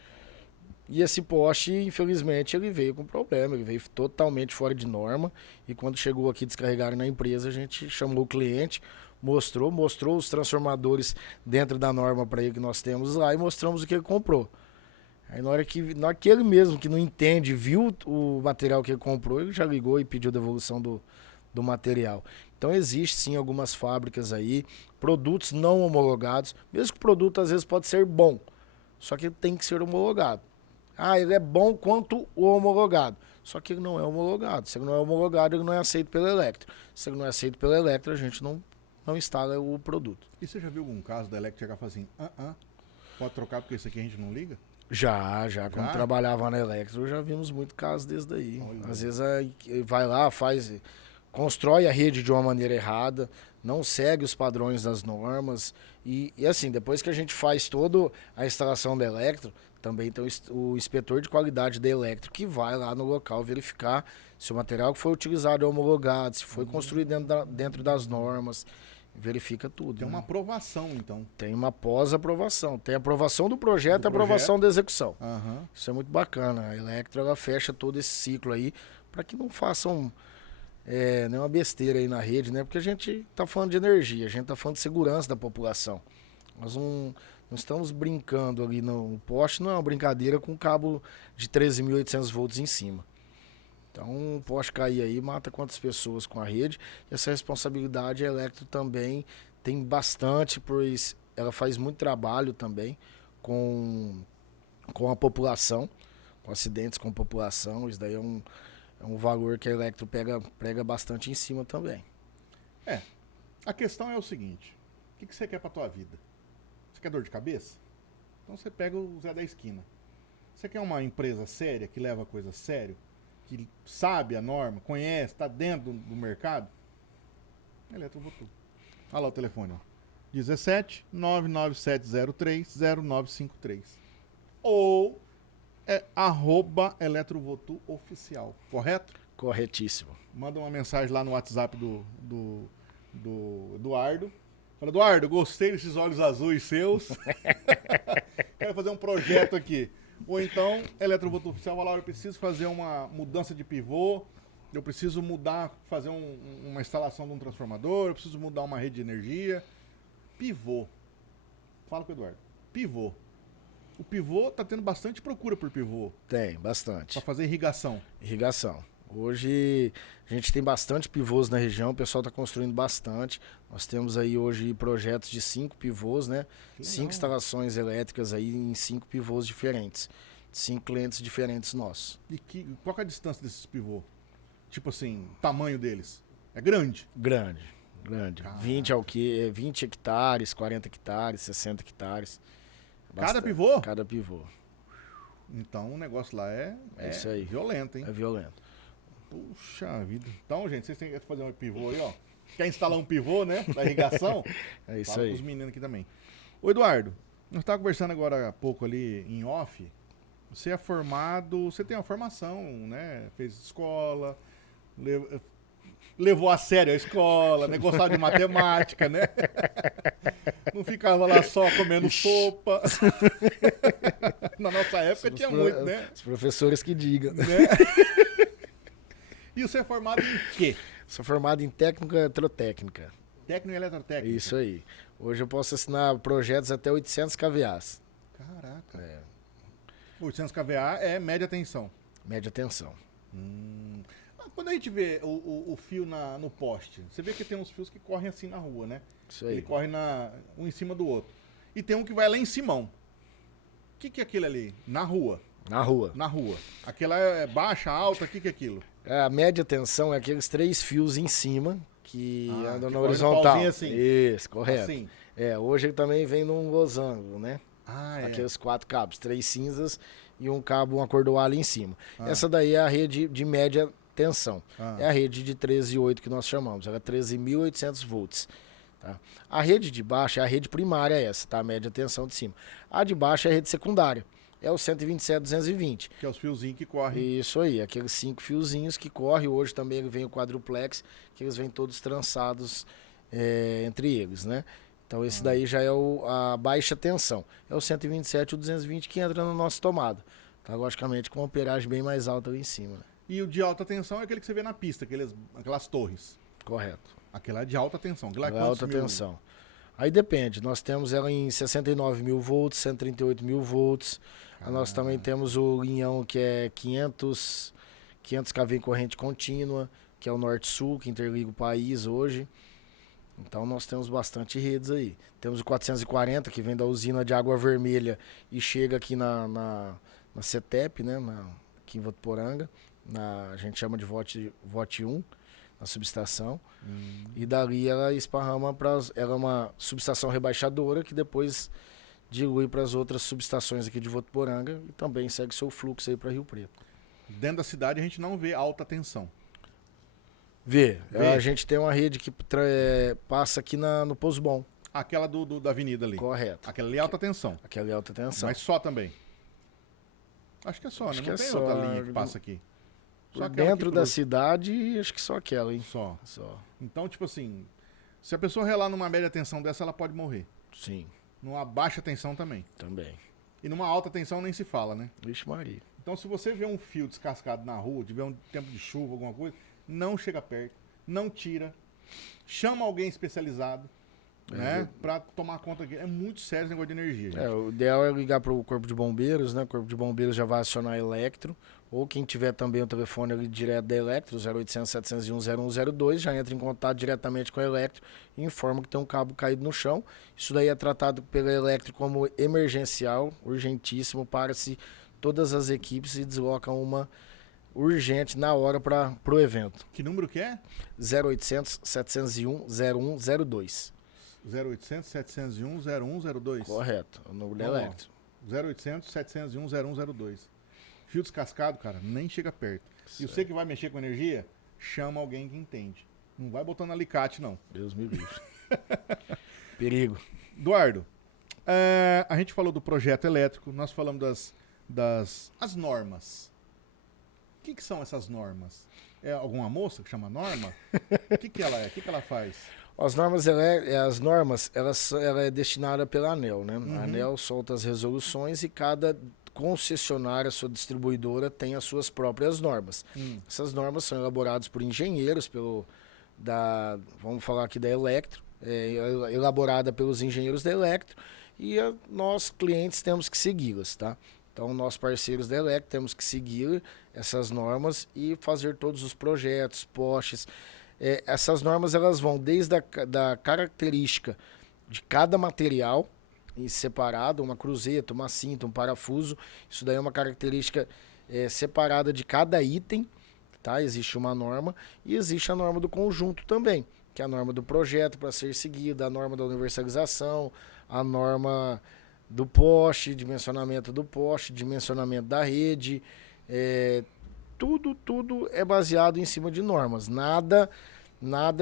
E esse poste, infelizmente, ele veio com problema, ele veio totalmente fora de norma e quando chegou aqui descarregaram na empresa, a gente chamou o cliente, mostrou os transformadores dentro da norma para ele que nós temos lá e mostramos o que ele comprou. Aí na hora que ele mesmo, que não entende, viu o material que ele comprou, ele já ligou e pediu devolução do material. Então existe sim algumas fábricas aí, produtos não homologados, mesmo que o produto às vezes pode ser bom, só que ele tem que ser homologado. Ele é bom quanto o homologado, só que ele não é homologado. Se ele não é homologado, ele não é aceito pela Elektro. Se ele não é aceito pela Elektro, a gente não instala o produto. E você já viu algum caso da Elektro chegar e falar assim, pode trocar porque esse aqui a gente não liga? Já. Quando trabalhava na Elektro, já vimos muito casos desse daí. Às vezes vai lá, constrói a rede de uma maneira errada, não segue os padrões das normas. E assim, depois que a gente faz toda a instalação da Elektro, também tem o inspetor de qualidade da Elektro que vai lá no local verificar se o material que foi utilizado é homologado, se foi construído dentro das normas. Verifica tudo. Tem uma aprovação, então. Tem uma pós-aprovação. Tem a aprovação do projeto e a aprovação da execução. Isso é muito bacana. A Elektro, ela fecha todo esse ciclo aí para que não façam nenhuma besteira aí na rede, né? Porque a gente está falando de energia, a gente está falando de segurança da população. Nós não Não estamos brincando ali no poste, não é uma brincadeira com um cabo de 13.800 volts em cima. Então, um poste cair aí mata quantas pessoas com a rede. E essa responsabilidade a Electro também tem bastante, pois ela faz muito trabalho também com a população, com acidentes com a população. Isso daí é um valor que a Electro prega bastante em cima também. A questão é o seguinte, o que você quer pra tua vida? Você quer dor de cabeça? Então você pega o Zé da esquina. Você quer uma empresa séria, que leva a coisa a sério, que sabe a norma, conhece, tá dentro do mercado? Eletrovotu. Olha lá o telefone, ó. 17 99703 0953. Ou é @Eletrovotu oficial, correto? Corretíssimo. Manda uma mensagem lá no WhatsApp do Eduardo. Fala, Eduardo, gostei desses olhos azuis seus. Quero fazer um projeto aqui. Ou então, Eletrovotu oficial, fala, eu preciso fazer uma mudança de pivô, eu preciso fazer uma instalação de um transformador, eu preciso mudar uma rede de energia. Pivô. Fala com o Eduardo. Pivô. O pivô tá tendo bastante procura por pivô. Tem, bastante. Pra fazer irrigação. Irrigação. Hoje a gente tem bastante pivôs na região, o pessoal está construindo bastante. Nós temos aí hoje projetos de 5 pivôs, né? 5 instalações elétricas aí em 5 pivôs diferentes. 5 clientes diferentes nossos. E qual que é a distância desses pivôs? Tipo assim, tamanho deles? É grande? Grande. 20 hectares, 40 hectares, 60 hectares. Cada pivô? Cada pivô. Então o negócio lá é isso aí. Violento, hein? É violento. Puxa vida. Então, gente, vocês têm que fazer um pivô aí, ó. Quer instalar um pivô, né? Da irrigação? É isso Fala aí. com os meninos aqui também. Ô, Eduardo, nós estávamos conversando agora há pouco ali em off. Você é formado, você tem uma formação, né? Fez escola, levou a sério a escola, né? Gostava de matemática, né? Não ficava lá só comendo sopa. Na nossa época tinha muito, né? Os professores que digam. Né? E você é formado em quê? Sou formado em técnica eletrotécnica. Técnico e eletrotécnica. Isso aí. Hoje eu posso assinar projetos até 800 kVAs. Caraca. 800 kVA é média tensão. Média tensão. Quando a gente vê o fio no poste, você vê que tem uns fios que correm assim na rua, né? Isso aí. Ele corre um em cima do outro. E tem um que vai lá em cima. O que é aquele ali? Na rua. Na rua. Na rua. Aquela é baixa, alta, o que é aquilo? A média tensão é aqueles 3 fios em cima que andam que na corre no horizontal. pauzinho assim. Isso, correto. Assim. Hoje ele também vem num losango, né? É. Aqueles 4 cabos, 3 cinzas e um cabo, uma cordoalha em cima. Essa daí é a rede de média tensão. É a rede de 13,8 que nós chamamos. Ela é 13.800 volts. Tá? A rede de baixo é a rede primária essa, tá? A média tensão de cima. A de baixo é a rede secundária. É o 127.220. Que é os fiozinhos que correm. Isso aí, aqueles 5 fiozinhos que correm. Hoje também vem o quadruplex, que eles vêm todos trançados entre eles, né? Então esse daí já é a baixa tensão. É o 127 ou 220 que entra na nossa tomada. Tá? Logicamente com uma amperagem bem mais alta ali em cima. Né? E o de alta tensão é aquele que você vê na pista, aquelas torres. Correto. Aquela é de alta tensão. Aquela é alta tensão. Aí depende, nós temos ela em 69.000 volts, 138.000 volts. Nós também temos o linhão que é 500 kV em corrente contínua, que é o norte-sul, que interliga o país hoje. Então nós temos bastante redes aí. Temos o 440, que vem da usina de Água Vermelha e chega aqui na CETEP, né? Aqui em Votuporanga. A gente chama de VOT 1, na subestação. E dali ela esparrama para... Ela é uma subestação rebaixadora que depois dilui para as outras subestações aqui de Votuporanga e também segue seu fluxo aí para Rio Preto. Dentro da cidade a gente não vê alta tensão. Vê. A gente tem uma rede que passa aqui no Pouso Bom. Aquela da avenida ali. Correto. Aquela ali é alta tensão. Aquela é alta tensão. Mas só também. Acho que é só, acho né? Que não é tem só, outra linha que passa aqui. Só dentro da cidade, acho que só aquela, hein? Só. Só. Então, tipo assim, se a pessoa relar numa média tensão dessa, ela pode morrer. Sim. Numa baixa tensão também. Também. E numa alta tensão nem se fala, né? Vixe Maria. Então, se você vê um fio descascado na rua, tiver um tempo de chuva, alguma coisa, não chega perto, não tira, chama alguém especializado, né? Para tomar conta aqui. É muito sério esse negócio de energia, gente. O ideal é ligar para o Corpo de Bombeiros, né? O Corpo de Bombeiros já vai acionar a Electro, ou quem tiver também o telefone ali direto da Electro, 0800 701 0102, já entra em contato diretamente com a Electro e informa que tem um cabo caído no chão. Isso daí é tratado pela Electro como emergencial, urgentíssimo, para-se todas as equipes e deslocam uma urgente na hora para o evento. Que número que é? 0800 701 0102. 0800 701 0102. Correto, o número da Electro. 0800 701 0102. Fio descascado, cara, nem chega perto. E você que vai mexer com energia, chama alguém que entende. Não vai botando alicate, não. Deus me livre. Perigo. Eduardo, a gente falou do projeto elétrico, nós falamos as normas. O que são essas normas? É alguma moça que chama norma? O que ela é? O que ela faz? As normas, ela é destinada pela ANEEL, né? A ANEEL solta as resoluções e cada concessionária, sua distribuidora, tem as suas próprias normas. Essas normas são elaboradas por engenheiros, vamos falar aqui da Electro, elaborada pelos engenheiros da Electro, e nós, clientes, temos que segui-las, tá? Então, nós parceiros da Electro temos que seguir essas normas e fazer todos os projetos, postes. Essas normas elas vão desde da característica de cada material, em separado, uma cruzeta, uma cinta, um parafuso. Isso daí é uma característica separada de cada item, tá? Existe uma norma e existe a norma do conjunto também, que é a norma do projeto para ser seguida, a norma da universalização, a norma do poste, dimensionamento do poste, dimensionamento da rede. Tudo é baseado em cima de normas. Nada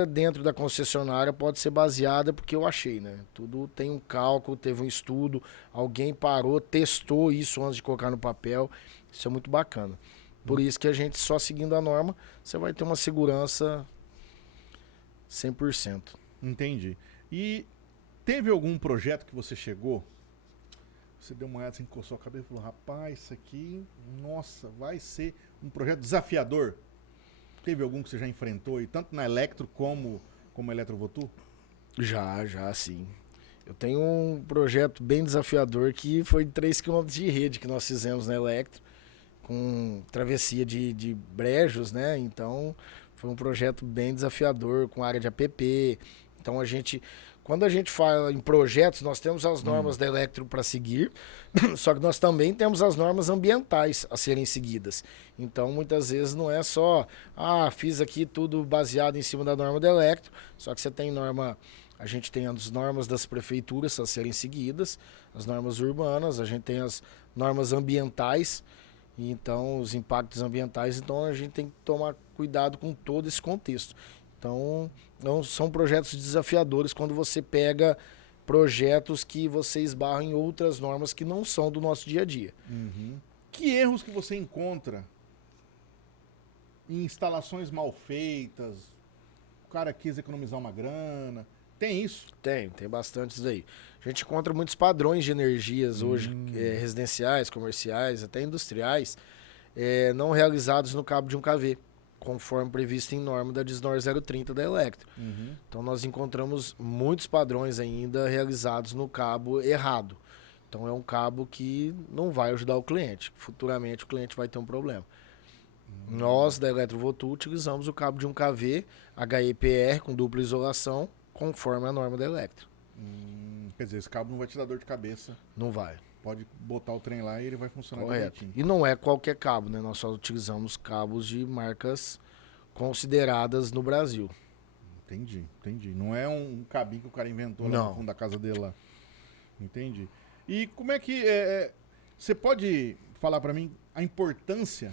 dentro da concessionária pode ser baseada porque eu achei, né? Tudo tem um cálculo, teve um estudo, alguém parou, testou isso antes de colocar no papel. Isso é muito bacana. Por isso que a gente só seguindo a norma, você vai ter uma segurança 100%. Entendi. E teve algum projeto que você chegou, você deu uma olhada assim, coçou a cabeça e falou, rapaz, isso aqui, nossa, vai ser um projeto desafiador? Teve algum que você já enfrentou, aí, tanto na Electro como Eletrovotu? Já, sim. Eu tenho um projeto bem desafiador que foi 3 km de rede que nós fizemos na Electro, com travessia de brejos, né? Então, foi um projeto bem desafiador, com área de APP. Então, quando a gente fala em projetos, nós temos as normas da Electro para seguir, só que nós também temos as normas ambientais a serem seguidas. Então, muitas vezes não é só, fiz aqui tudo baseado em cima da norma da Electro, só que você tem a gente tem as normas das prefeituras a serem seguidas, as normas urbanas, a gente tem as normas ambientais, então os impactos ambientais, então a gente tem que tomar cuidado com todo esse contexto. Então, não são projetos desafiadores quando você pega projetos que você esbarra em outras normas que não são do nosso dia a dia. Que erros que você encontra em instalações mal feitas? O cara quis economizar uma grana. Tem isso? Tem bastante isso aí. A gente encontra muitos padrões de energias hoje, residenciais, comerciais, até industriais, não realizados no cabo de 1 kV. Conforme previsto em norma da DISNOR 030 da Electro. Então nós encontramos muitos padrões ainda realizados no cabo errado. Então é um cabo que não vai ajudar o cliente. Futuramente o cliente vai ter um problema. Nós da Eletrovotu utilizamos o cabo de 1 kV HEPR com dupla isolação, conforme a norma da Electro. Quer dizer, esse cabo não vai te dar dor de cabeça. Não vai. Pode botar o trem lá e ele vai funcionar direitinho. E não é qualquer cabo, né? Nós só utilizamos cabos de marcas consideradas no Brasil. Entendi. Não é um cabinho que o cara inventou lá no fundo da casa dele lá. Entendi. E como é que... você pode falar para mim a importância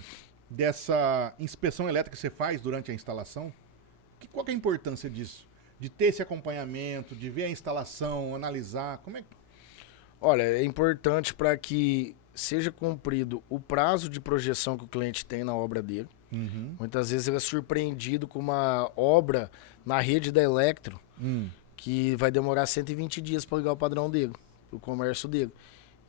dessa inspeção elétrica que você faz durante a instalação? Qual que é a importância disso? De ter esse acompanhamento, de ver a instalação, analisar, como é que... Olha, é importante para que seja cumprido o prazo de projeção que o cliente tem na obra dele. Muitas vezes ele é surpreendido com uma obra na rede da Electro que vai demorar 120 dias para ligar o padrão dele, o comércio dele.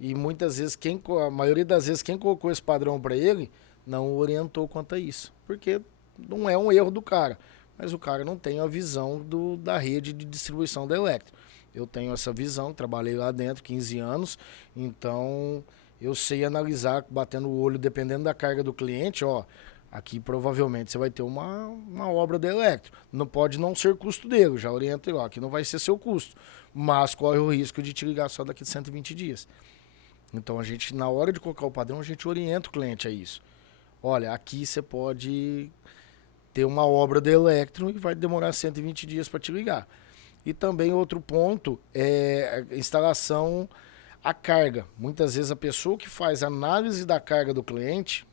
E muitas vezes, a maioria das vezes, quem colocou esse padrão para ele não o orientou quanto a isso. Porque não é um erro do cara, mas o cara não tem a visão da rede de distribuição da Electro. eu tenho essa visão, trabalhei lá dentro 15 anos, então eu sei analisar, batendo o olho, dependendo da carga do cliente, ó, aqui provavelmente você vai ter uma obra de elétrico. Não pode não ser custo dele, já oriento ele, ó, aqui não vai ser seu custo, mas corre o risco de te ligar só daqui de 120 dias. Então a gente, na hora de colocar o padrão, a gente orienta o cliente a isso. Olha, aqui você pode ter uma obra de elétron e vai demorar 120 dias para te ligar. E também outro ponto é a instalação, a carga. Muitas vezes a pessoa que faz análise da carga do cliente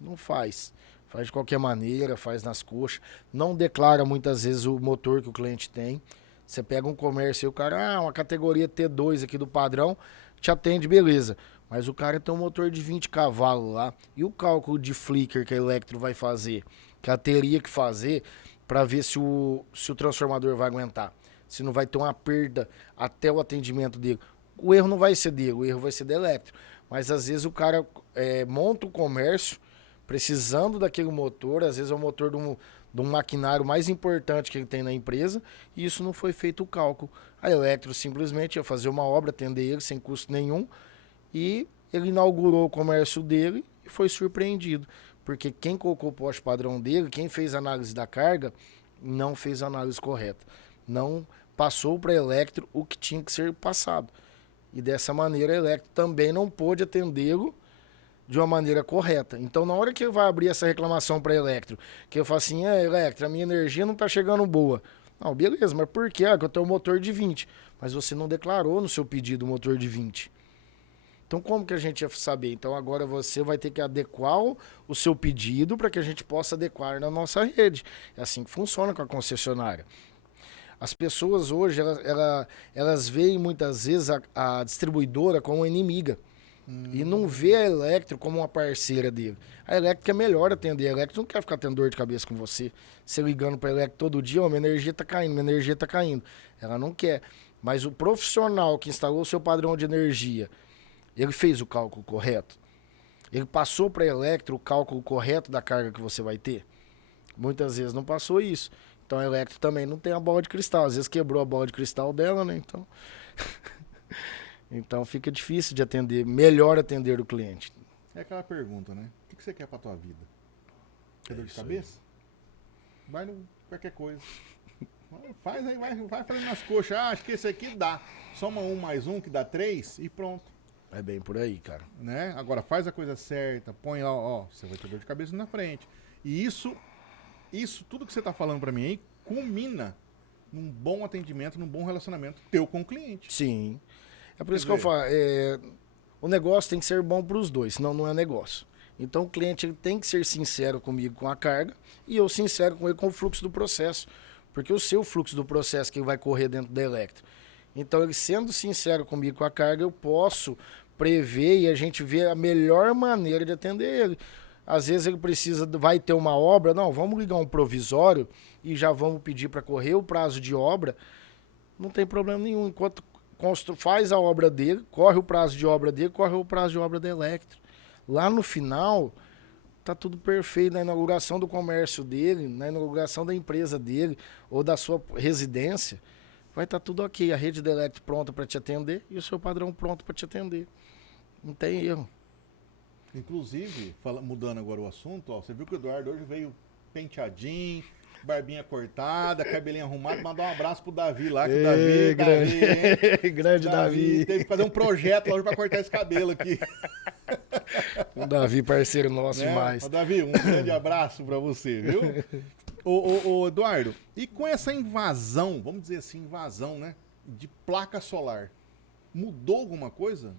não faz. Faz de qualquer maneira, faz nas coxas. Não declara muitas vezes o motor que o cliente tem. Você pega um comércio e o cara, uma categoria T2 aqui do padrão, te atende, beleza. Mas o cara tem um motor de 20 cavalos lá. E o cálculo de flicker que a Electro vai fazer, que ela teria que fazer para ver se o transformador vai aguentar. Se não vai ter uma perda até o atendimento dele. O erro não vai ser dele, o erro vai ser da Electro. Mas às vezes o cara monta o comércio precisando daquele motor, às vezes é o motor de um maquinário mais importante que ele tem na empresa, e isso não foi feito o cálculo. A Electro simplesmente ia fazer uma obra, atender ele sem custo nenhum, e ele inaugurou o comércio dele e foi surpreendido. Porque quem colocou o poste padrão dele, quem fez a análise da carga, não fez a análise correta. Não passou para a Electro o que tinha que ser passado. E dessa maneira a Electro também não pôde atendê-lo de uma maneira correta. Então, na hora que ele vai abrir essa reclamação para a Electro, que eu falo assim, Electro, a minha energia não está chegando boa. Não, beleza, mas por quê? Que eu tenho um motor de 20. Mas você não declarou no seu pedido o motor de 20. Então, como que a gente ia saber? Então, agora você vai ter que adequar o seu pedido para que a gente possa adequar na nossa rede. É assim que funciona com a concessionária. As pessoas hoje, elas veem muitas vezes a distribuidora como uma inimiga. E não vê a Electro como uma parceira dele. A Electro é melhor atender. A Electro não quer ficar tendo dor de cabeça com você. Você ligando para a Electro todo dia, minha energia está caindo, minha energia está caindo. Ela não quer. Mas o profissional que instalou o seu padrão de energia, ele fez o cálculo correto? Ele passou para a Electro o cálculo correto da carga que você vai ter? Muitas vezes não passou isso. Então a Electro também não tem a bola de cristal. Às vezes quebrou a bola de cristal dela, né? Então... Então fica difícil de atender, melhor atender o cliente. É aquela pergunta, né? O que você quer pra tua vida? Quer dor de cabeça? Vai no qualquer coisa. Faz aí, vai fazendo nas coxas. Acho que esse aqui dá. Soma 1 mais 1 que dá 3 e pronto. É bem por aí, cara. Né? Agora faz a coisa certa, põe lá, ó, você vai ter dor de cabeça na frente. E isso tudo que você tá falando pra mim aí, culmina num bom atendimento, num bom relacionamento teu com o cliente. Sim. É por isso que eu falo, o negócio tem que ser bom para os dois, senão não é negócio. Então o cliente ele tem que ser sincero comigo com a carga e eu sincero com ele com o fluxo do processo. Porque eu sei o fluxo do processo que ele vai correr dentro da Electro. Então ele sendo sincero comigo com a carga, eu posso prever e a gente vê a melhor maneira de atender ele. Às vezes ele vai ter uma obra, não, vamos ligar um provisório e já vamos pedir para correr o prazo de obra. Não tem problema nenhum, enquanto faz a obra dele, corre o prazo de obra dele, corre o prazo de obra da Electro. Lá no final, tá tudo perfeito. Na inauguração do comércio dele, na inauguração da empresa dele, ou da sua residência, vai estar tudo ok. A rede da Electro pronta para te atender e o seu padrão pronto para te atender. Não tem erro. Inclusive, mudando agora o assunto, ó, você viu que o Eduardo hoje veio penteadinho, barbinha cortada, cabelinho arrumado, mandar um abraço pro Davi lá, que o grande Davi. Teve que fazer um projeto hoje pra cortar esse cabelo aqui. O Davi, parceiro nosso demais. Ô, Davi, um grande abraço pra você, viu? Ô, Eduardo, e com essa invasão, vamos dizer assim, né, de placa solar, mudou alguma coisa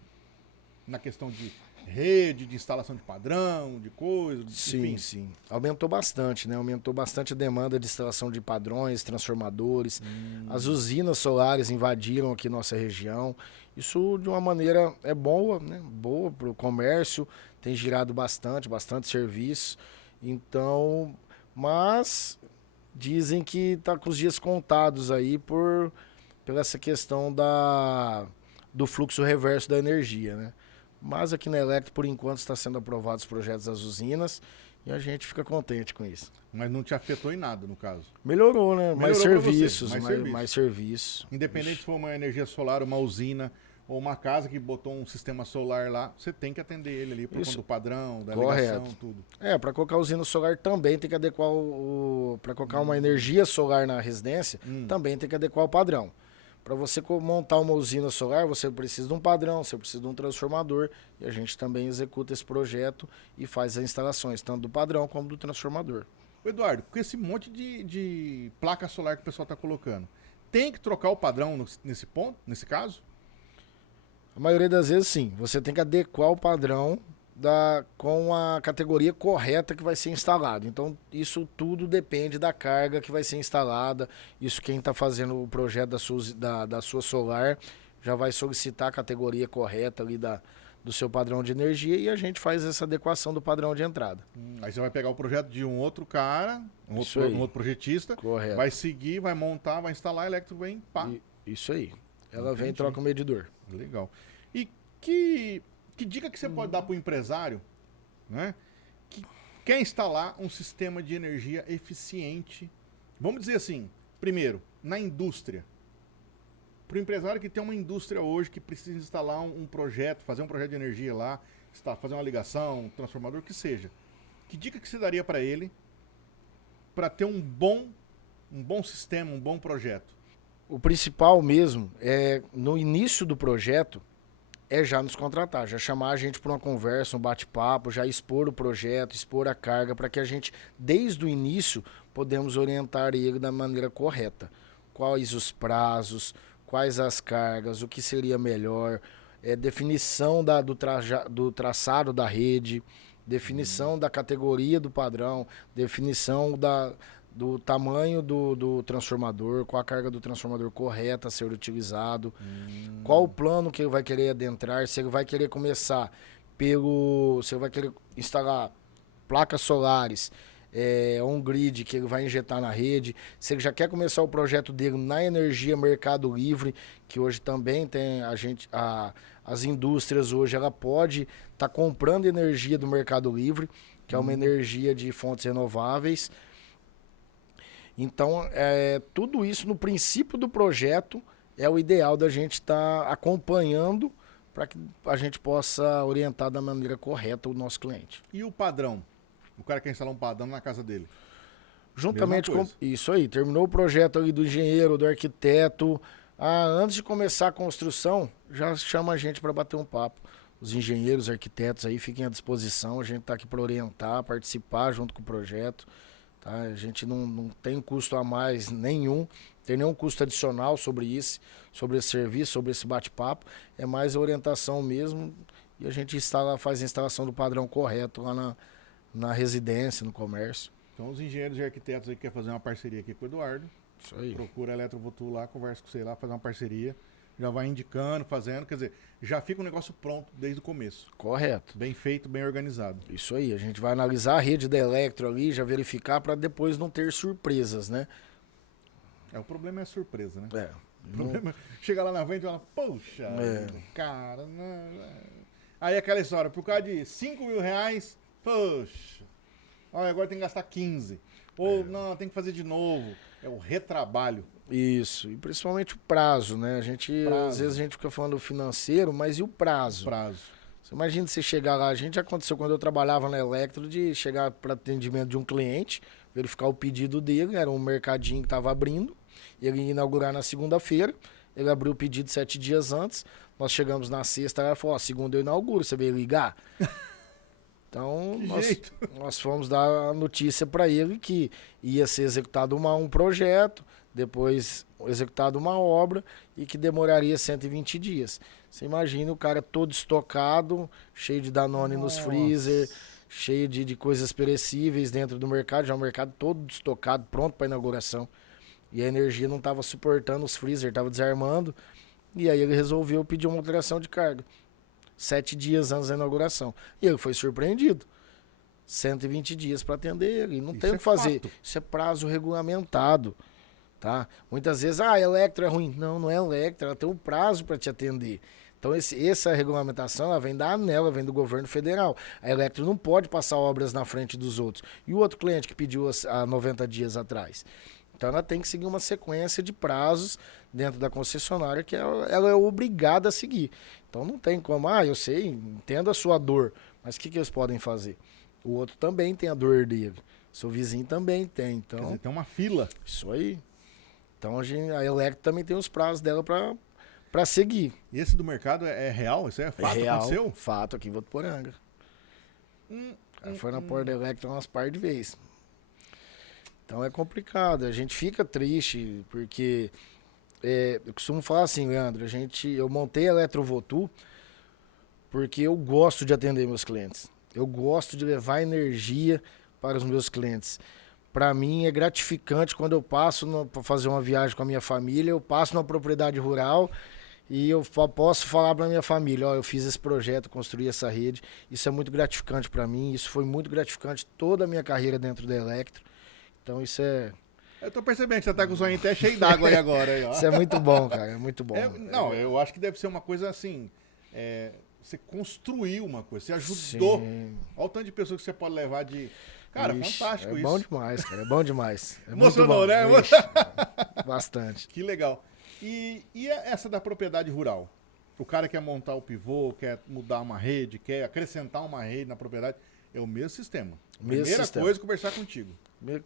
na questão de rede, de instalação de padrão, de coisa? Sim, sim. Aumentou bastante, né? Aumentou bastante a demanda de instalação de padrões, transformadores. As usinas solares invadiram aqui nossa região. Isso de uma maneira boa, né? Boa para o comércio, tem girado bastante serviço. Então, mas dizem que está com os dias contados aí pela essa questão do fluxo reverso da energia, né? Mas aqui na Electro, por enquanto, está sendo aprovados os projetos das usinas e a gente fica contente com isso. Mas não te afetou em nada, no caso. Melhorou, né? Mais Melhorou pra você, serviços, mais mais serviço. serviço. Independente se for uma energia solar, uma usina ou uma casa que botou um sistema solar lá, você tem que atender ele ali por conta Isso. do padrão, da Correto. ligação, tudo. Para colocar usina solar também tem que adequar para colocar uma energia solar na residência, também tem que adequar o padrão. Para você montar uma usina solar, você precisa de um padrão, você precisa de um transformador, e a gente também executa esse projeto e faz as instalações, tanto do padrão como do transformador. Ô Eduardo, com esse monte de placa solar que o pessoal está colocando, tem que trocar o padrão nesse ponto, nesse caso? A maioria das vezes, sim. Você tem que adequar o padrão com a categoria correta que vai ser instalado. Então, isso tudo depende da carga que vai ser instalada. Isso quem está fazendo o projeto da sua solar já vai solicitar a categoria correta ali do seu padrão de energia e a gente faz essa adequação do padrão de entrada. Aí você vai pegar o projeto de um outro cara, um outro projetista, Correto. vai seguir, vai montar, vai instalar, elétrico vem, pá. Isso aí. Ela vem e Entendi. troca o medidor. Legal. E que dica que você pode dar para o empresário, né, que quer instalar um sistema de energia eficiente? Vamos dizer assim, primeiro, na indústria. Para o empresário que tem uma indústria hoje que precisa instalar um projeto, fazer um projeto de energia lá, fazer uma ligação, um transformador, o que seja. Que dica que você daria para ele para ter um bom sistema, um bom projeto? O principal mesmo é, no início do projeto, é já nos contratar, já chamar a gente para uma conversa, um bate-papo, já expor o projeto, expor a carga, para que a gente, desde o início, podemos orientar ele da maneira correta. Quais os prazos, quais as cargas, o que seria melhor, definição do traçado da rede, definição da categoria do padrão, definição do tamanho do transformador, qual a carga do transformador correta a ser utilizado, qual o plano que ele vai querer adentrar, se ele vai querer começar se ele vai querer instalar placas solares, on-grid que ele vai injetar na rede, se ele já quer começar o projeto dele na energia Mercado Livre, que hoje também tem as indústrias hoje, ela pode estar comprando energia do Mercado Livre, que é uma energia de fontes renováveis. Então, tudo isso no princípio do projeto é o ideal da gente estar acompanhando para que a gente possa orientar da maneira correta o nosso cliente. E o padrão? O cara quer instalar um padrão na casa dele. Juntamente com isso aí, terminou o projeto ali do engenheiro, do arquiteto, antes de começar a construção, já chama a gente para bater um papo. Os engenheiros, arquitetos aí fiquem à disposição, a gente está aqui para orientar, participar junto com o projeto. Tá? A gente não tem custo a mais nenhum, tem nenhum custo adicional sobre esse serviço, sobre esse bate-papo. É mais a orientação mesmo e a gente faz a instalação do padrão correto lá na residência, no comércio. Então os engenheiros e arquitetos aí que querem fazer uma parceria aqui com o Eduardo, isso aí. Procura a Eletrovotu lá, conversa com você lá, fazer uma parceria, já vai indicando, fazendo, quer dizer, já fica um negócio pronto desde o começo. Correto. Bem feito, bem organizado. Isso aí, a gente vai analisar a rede da Electro ali, já verificar para depois não ter surpresas, né? O problema é a surpresa, né? O Não... problema é chegar lá na frente e falar, poxa, cara, não. Aí aquela história, por causa de 5 mil reais, poxa, olha, agora tem que gastar 15. Ou não, tem que fazer de novo. É o retrabalho. Isso, e principalmente o prazo, né? Às vezes a gente fica falando financeiro, mas e o prazo? Você imagina você chegar lá, já aconteceu quando eu trabalhava na Electro, de chegar para atendimento de um cliente, verificar o pedido dele, era um mercadinho que estava abrindo, ele ia inaugurar na segunda-feira, ele abriu o pedido 7 dias antes, nós chegamos na sexta, ela falou, segunda eu inauguro, você veio ligar? Então, nós fomos dar a notícia para ele que ia ser executado um projeto, depois executado uma obra e que demoraria 120 dias. Você imagina o cara todo estocado, cheio de Danone nos freezer, cheio de coisas perecíveis dentro do mercado, já o mercado todo estocado, pronto para inauguração. E a energia não estava suportando os freezer, estava desarmando. E aí ele resolveu pedir uma alteração de carga. 7 dias antes da inauguração. E ele foi surpreendido. 120 dias para atender ele. Não tem o que fazer. Fato. Isso é prazo regulamentado. Tá? Muitas vezes, a Electro é ruim. Não é Electro. Ela tem um prazo para te atender. Então, essa regulamentação ela vem da ANEEL, ela vem do governo federal. A Electro não pode passar obras na frente dos outros. E o outro cliente que pediu há 90 dias atrás? Então, ela tem que seguir uma sequência de prazos dentro da concessionária que ela é obrigada a seguir. Então, não tem como, eu sei, entendo a sua dor, mas o que eles podem fazer? O outro também tem a dor dele. Seu vizinho também tem. Então, quer dizer, tem uma fila. Isso aí. Então, a Electro também tem os prazos dela para seguir. E esse do mercado é real? Isso é fato? É real, Aconteceu? fato aqui em Votuporanga. Foi na porta da Electro umas par de vezes. Então é complicado, a gente fica triste, porque eu costumo falar assim, Leandro, eu montei a Eletrovotu porque eu gosto de atender meus clientes. Eu gosto de levar energia para os meus clientes. Para mim é gratificante quando eu passo para fazer uma viagem com a minha família, eu passo numa propriedade rural e eu posso falar para minha família, eu fiz esse projeto, construí essa rede. Isso é muito gratificante para mim, isso foi muito gratificante toda a minha carreira dentro da Electro. Então isso é... Eu tô percebendo que você tá com o sonho até cheio d'água aí agora. Aí, ó. Isso é muito bom, cara, é muito bom. Não, eu acho que deve ser uma coisa assim, você construiu uma coisa, você ajudou. Sim. Olha o tanto de pessoas que você pode levar de... Cara, Ixi, fantástico isso. É bom demais, cara, é bom demais. É Emocionou, muito bom. né? Ixi, bastante. Que legal. E essa da propriedade rural? O cara quer montar o pivô, quer mudar uma rede, quer acrescentar uma rede na propriedade, é o mesmo sistema. Primeira coisa é conversar contigo.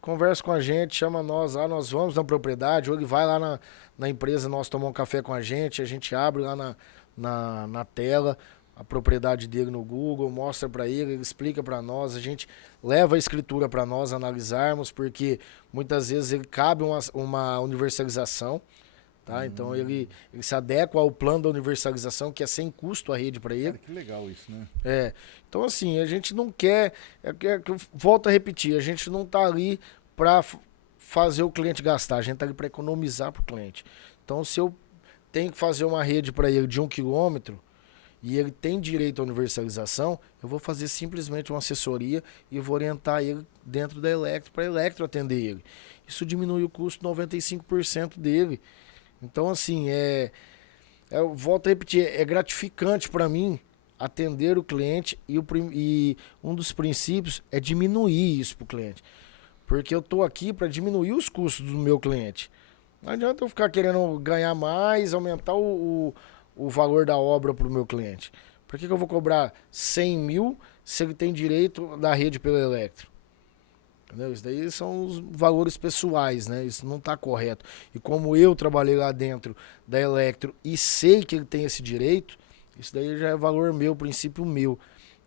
Conversa com a gente, chama nós lá, nós vamos na propriedade, ou ele vai lá na empresa, nós tomar um café com a gente abre lá na tela a propriedade dele no Google, mostra para ele explica para nós, a gente leva a escritura para nós analisarmos, porque muitas vezes ele cabe uma universalização, tá? Então ele se adequa ao plano da universalização, que é sem custo a rede para ele. Cara, que legal isso, né? Então assim, a gente não quer, eu volto a repetir, a gente não tá ali para fazer o cliente gastar, a gente tá ali para economizar para o cliente. Então se eu tenho que fazer uma rede para ele de 1 quilômetro, e ele tem direito à universalização, eu vou fazer simplesmente uma assessoria e vou orientar ele dentro da Electro, para a Electro atender ele. Isso diminui o custo 95% dele. Então, assim, eu volto a repetir, é gratificante para mim atender o cliente e um dos princípios é diminuir isso para o cliente. Porque eu estou aqui para diminuir os custos do meu cliente. Não adianta eu ficar querendo ganhar mais, aumentar o valor da obra para o meu cliente. Por que eu vou cobrar 100 mil se ele tem direito da rede pela Electro? Entendeu? Isso daí são os valores pessoais, né? Isso não está correto. E como eu trabalhei lá dentro da Electro e sei que ele tem esse direito, isso daí já é valor meu, princípio meu.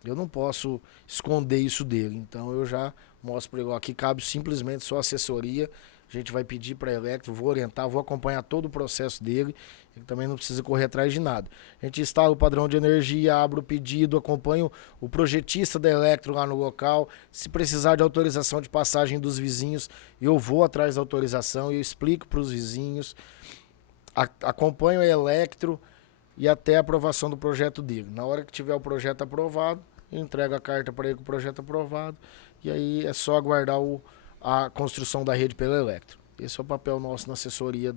Eu não posso esconder isso dele. Então eu já mostro para ele, aqui cabe simplesmente só assessoria. A gente vai pedir para a Electro, vou orientar, vou acompanhar todo o processo dele. Ele também não precisa correr atrás de nada. A gente instala o padrão de energia, abre o pedido, acompanho o projetista da Electro lá no local. Se precisar de autorização de passagem dos vizinhos, eu vou atrás da autorização e eu explico para os vizinhos. Acompanho a Electro e até a aprovação do projeto dele. Na hora que tiver o projeto aprovado, eu entrego a carta para ele com o projeto aprovado. E aí é só aguardar a construção da rede pela Electro. Esse é o papel nosso na assessoria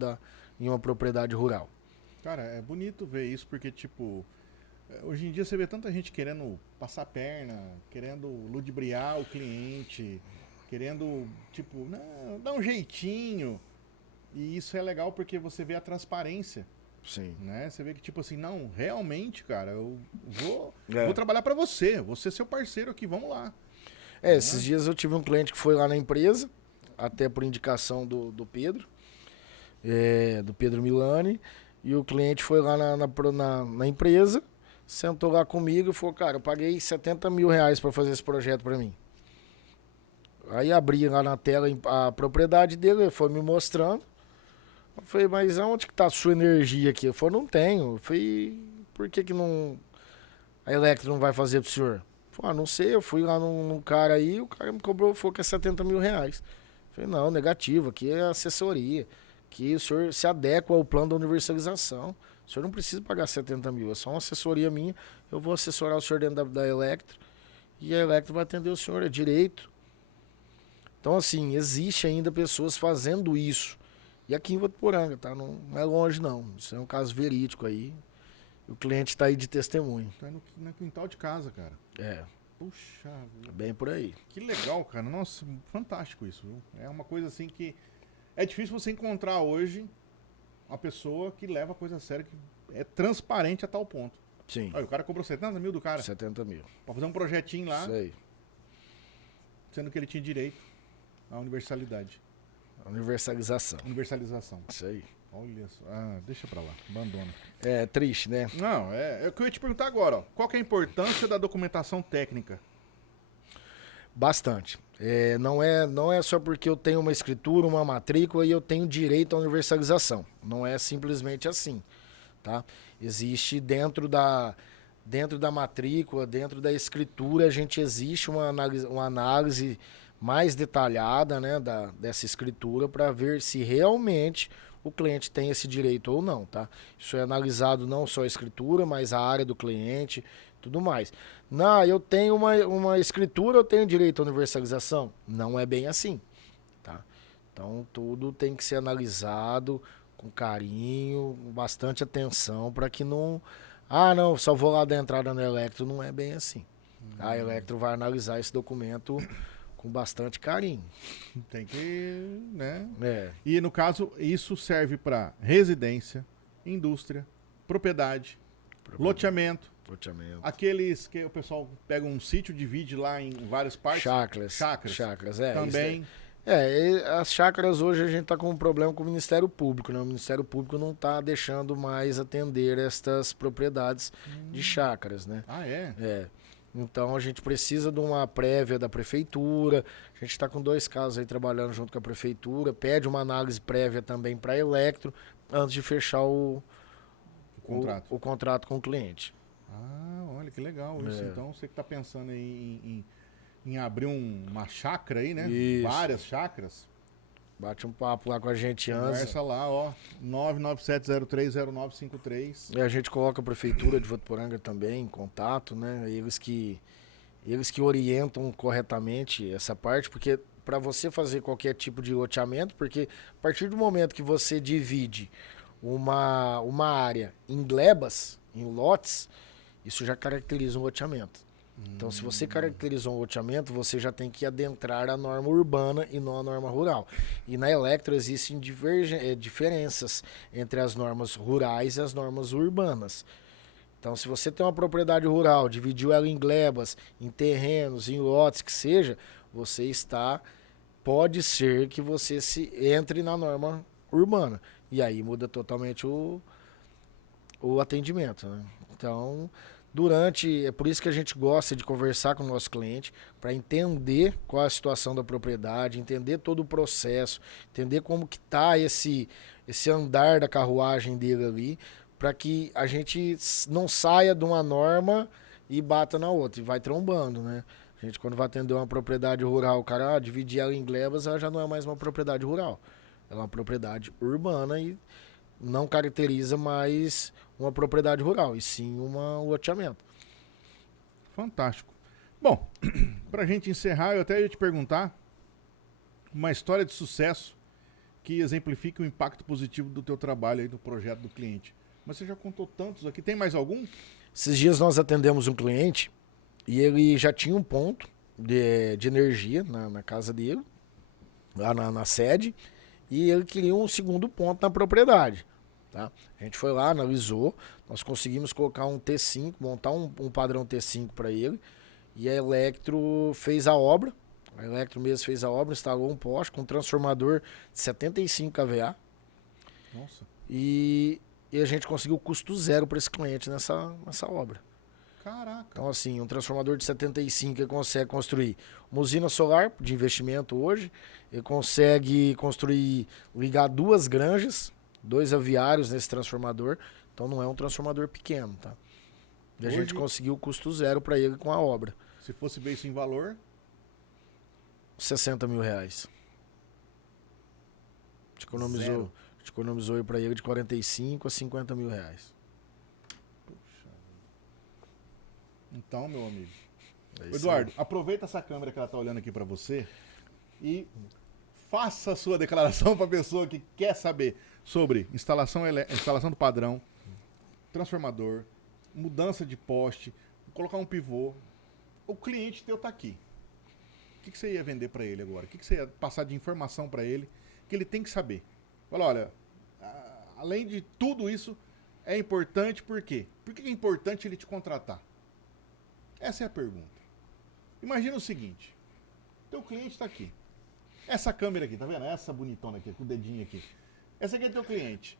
em uma propriedade rural. Cara, é bonito ver isso, porque, tipo, hoje em dia você vê tanta gente querendo passar perna, querendo ludibriar o cliente, querendo, tipo, não, dar um jeitinho. E isso é legal porque você vê a transparência. Sim. Né? Você vê que, tipo assim, não, realmente, cara, eu vou trabalhar para você, vou ser seu parceiro aqui, vamos lá. Esses dias eu tive um cliente que foi lá na empresa, até por indicação do Pedro, do Pedro Milani, e o cliente foi lá na empresa, sentou lá comigo e falou, cara, eu paguei 70 mil reais para fazer esse projeto para mim. Aí abri lá na tela a propriedade dele, ele foi me mostrando. Eu falei, mas onde que tá a sua energia aqui? Ele falou, não tenho. Eu falei, por que não a Electro não vai fazer pro senhor? Falei, não sei, eu fui lá num cara aí, o cara me cobrou, falou que é 70 mil reais. Falei, não, negativo, aqui é assessoria, que o senhor se adequa ao plano da universalização. O senhor não precisa pagar 70 mil, é só uma assessoria minha, eu vou assessorar o senhor dentro da Electro, e a Electro vai atender o senhor, é direito. Então, assim, existe ainda pessoas fazendo isso. E aqui em Votuporanga, tá? Não é longe, não. Isso é um caso verídico aí. O cliente tá aí de testemunho. Tá no quintal de casa, cara. É, Puxa vida. bem por aí. Que legal, cara. Nossa, fantástico isso, viu? É uma coisa assim que é difícil você encontrar hoje uma pessoa que leva a coisa a sério, que é transparente a tal ponto. Sim, Olha, o cara cobrou 70 mil do cara 70 mil. pra fazer um projetinho lá, Isso aí. sendo que ele tinha direito à universalidade. Universalização. Universalização. Isso aí. Olha só. Ah, deixa pra lá. Abandona. É triste, né? Não, é o que eu ia te perguntar agora, ó. Qual que é a importância da documentação técnica? Bastante. Não é só porque eu tenho uma escritura, uma matrícula e eu tenho direito à universalização. Não é simplesmente assim, tá? Existe dentro da matrícula, dentro da escritura, existe uma análise mais detalhada, né, dessa escritura para ver se realmente o cliente tem esse direito ou não, tá? Isso é analisado não só a escritura, mas a área do cliente, tudo mais. Não, eu tenho uma escritura, eu tenho direito à universalização? Não é bem assim, tá? Então tudo tem que ser analisado com carinho, com bastante atenção para que não... Ah, não, só vou lá dar entrada no Electro, não é bem assim. A Electro vai analisar esse documento com bastante carinho. Tem que, né? É, E no caso, isso serve para residência, indústria, propriedade, loteamento, loteamento. aqueles que o pessoal pega um sítio, divide lá em várias partes. Chácaras. Chácaras. Chácaras, é. Também. As chácaras hoje a gente está com um problema com o Ministério Público, né? O Ministério Público não está deixando mais atender estas propriedades de chácaras, né? Ah, é? É. Então a gente precisa de uma prévia da prefeitura. A gente está com 2 casos aí trabalhando junto com a prefeitura. Pede uma análise prévia também para a Electro antes de fechar o contrato com o cliente. Ah, olha que legal isso. É. Então você que está pensando em abrir uma chácara aí, né? Isso. Várias chácaras. Bate um papo lá com a gente antes. Conversa lá, ó. 997030953. E a gente coloca a prefeitura de Votuporanga também em contato, né? Eles que orientam corretamente essa parte, porque para você fazer qualquer tipo de loteamento, porque a partir do momento que você divide uma área em glebas, em lotes, isso já caracteriza um loteamento. Então, se você caracterizou um loteamento, você já tem que adentrar a norma urbana e não a norma rural. E na Electro existem diferenças entre as normas rurais e as normas urbanas. Então, se você tem uma propriedade rural, dividiu ela em glebas, em terrenos, em lotes, que seja, pode ser que você entre na norma urbana. E aí muda totalmente o atendimento, né? Então... é por isso que a gente gosta de conversar com o nosso cliente, para entender qual é a situação da propriedade, entender todo o processo, entender como que está esse andar da carruagem dele ali, para que a gente não saia de uma norma e bata na outra, e vai trombando, né? A gente, quando vai atender uma propriedade rural, o cara dividir ela em glebas, ela já não é mais uma propriedade rural, ela é uma propriedade urbana e não caracteriza mais uma propriedade rural, e sim um loteamento. Fantástico. Bom, pra gente encerrar, eu até ia te perguntar uma história de sucesso que exemplifique o impacto positivo do teu trabalho aí, do projeto do cliente. Mas você já contou tantos aqui, tem mais algum? Esses dias nós atendemos um cliente e ele já tinha um ponto de energia na casa dele, lá na sede, e ele queria um segundo ponto na propriedade. Tá? A gente foi lá, analisou, nós conseguimos colocar um T5, montar um padrão T5 para ele, e a Electro fez a obra, instalou um poste com um transformador de 75 kVA. Nossa. E a gente conseguiu custo zero para esse cliente nessa obra. Caraca. Então, assim, um transformador de 75 ele consegue construir uma usina solar de investimento hoje, ele consegue ligar 2 granjas, 2 aviários nesse transformador, então não é um transformador pequeno, tá? E a gente conseguiu custo zero para ele com a obra. Se fosse ver isso em valor? R$60 mil. A gente economizou para ele de 45 a 50 mil reais. Puxa. Então, meu amigo. É Eduardo, aproveita essa câmera que ela tá olhando aqui para você e faça a sua declaração para a pessoa que quer saber sobre instalação do padrão, transformador, mudança de poste, colocar um pivô. O cliente teu tá aqui. O que você ia vender para ele agora? O que você ia passar de informação para ele que ele tem que saber? Fala, olha, além de tudo isso, é importante por quê? Por que é importante ele te contratar? Essa é a pergunta. Imagina o seguinte, teu cliente está aqui. Essa câmera aqui, tá vendo? Essa bonitona aqui, com o dedinho aqui. Essa aqui é teu cliente.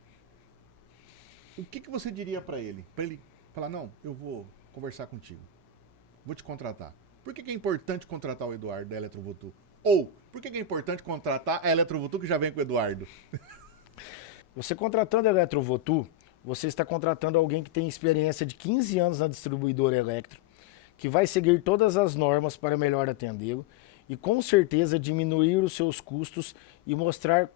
O que você diria para ele? Para ele falar, não, eu vou conversar contigo. Vou te contratar. Por que é importante contratar o Eduardo da Eletrovotu? Ou, por que é importante contratar a Eletrovotu que já vem com o Eduardo? Você contratando a Eletrovotu, você está contratando alguém que tem experiência de 15 anos na distribuidora elétrica, que vai seguir todas as normas para melhor atendê-lo e com certeza diminuir os seus custos e mostrar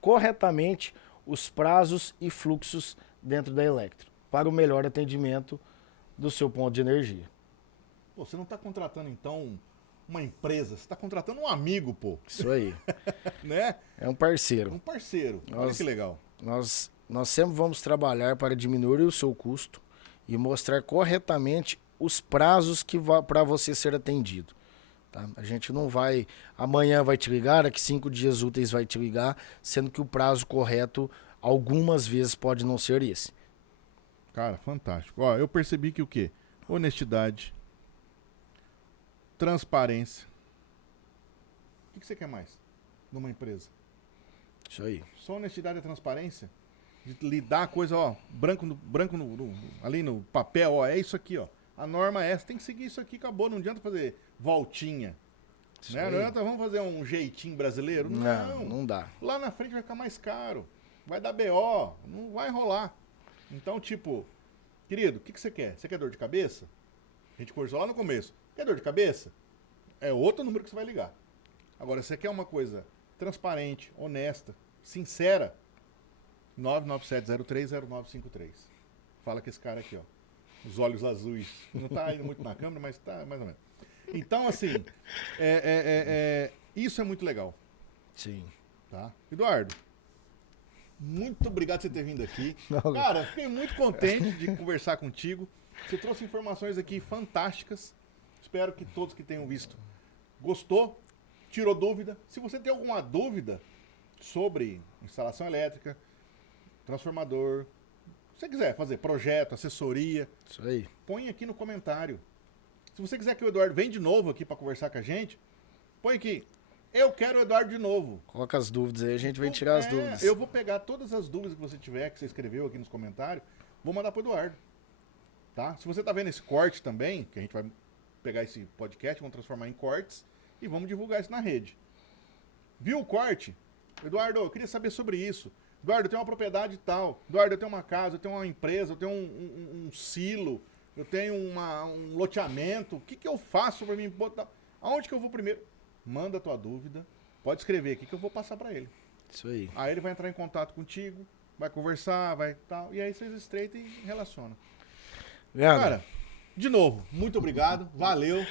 corretamente os prazos e fluxos dentro da Electro para o melhor atendimento do seu ponto de energia. Pô, você não está contratando, então, uma empresa, você está contratando um amigo, pô. Isso aí. Né? É um parceiro. Um parceiro. Olha que legal. Nós sempre vamos trabalhar para diminuir o seu custo e mostrar corretamente os prazos que para você ser atendido. Tá? A gente não vai, amanhã vai te ligar, daqui 5 dias úteis vai te ligar, sendo que o prazo correto algumas vezes pode não ser esse. Cara, fantástico. Ó, eu percebi que o quê? Honestidade, transparência. O que você quer mais numa empresa? Isso aí. Só honestidade e transparência? De lidar a coisa, ó, branco ali no papel, ó, é isso aqui, ó. A norma é essa, tem que seguir isso aqui, acabou. Não adianta fazer voltinha. Né? Não adianta, vamos fazer um jeitinho brasileiro? Não dá. Lá na frente vai ficar mais caro. Vai dar BO, não vai rolar. Então, tipo, querido, o que você quer? Você quer dor de cabeça? A gente conversou lá no começo. Quer dor de cabeça? É outro número que você vai ligar. Agora, você quer uma coisa transparente, honesta, sincera? 997030953. Fala com esse cara aqui, ó. Os olhos azuis. Não tá indo muito na câmera, mas tá mais ou menos. Então, assim, isso é muito legal. Sim. Tá? Eduardo, muito obrigado por você ter vindo aqui. Cara, fiquei muito contente de conversar contigo. Você trouxe informações aqui fantásticas. Espero que todos que tenham visto gostou, tirou dúvida. Se você tem alguma dúvida sobre instalação elétrica, transformador, se você quiser fazer projeto, assessoria, isso aí, põe aqui no comentário. Se você quiser que o Eduardo venha de novo aqui para conversar com a gente, põe aqui. Eu quero o Eduardo de novo. Coloca as dúvidas aí, a gente vem tirar as dúvidas. Eu vou pegar todas as dúvidas que você tiver, que você escreveu aqui nos comentários, vou mandar pro Eduardo. Tá? Se você tá vendo esse corte também, que a gente vai pegar esse podcast, vamos transformar em cortes e vamos divulgar isso na rede. Viu o corte? Eduardo, eu queria saber sobre isso. Eduardo, eu tenho uma propriedade tal. Eduardo, eu tenho uma casa, eu tenho uma empresa, eu tenho um silo, eu tenho um loteamento. O que eu faço para mim botar? Aonde que eu vou primeiro? Manda a tua dúvida, pode escrever aqui que eu vou passar para ele. Isso aí. Aí ele vai entrar em contato contigo, vai conversar, vai tal, e aí vocês estreitam e relacionam. Cara, de novo, muito obrigado, valeu.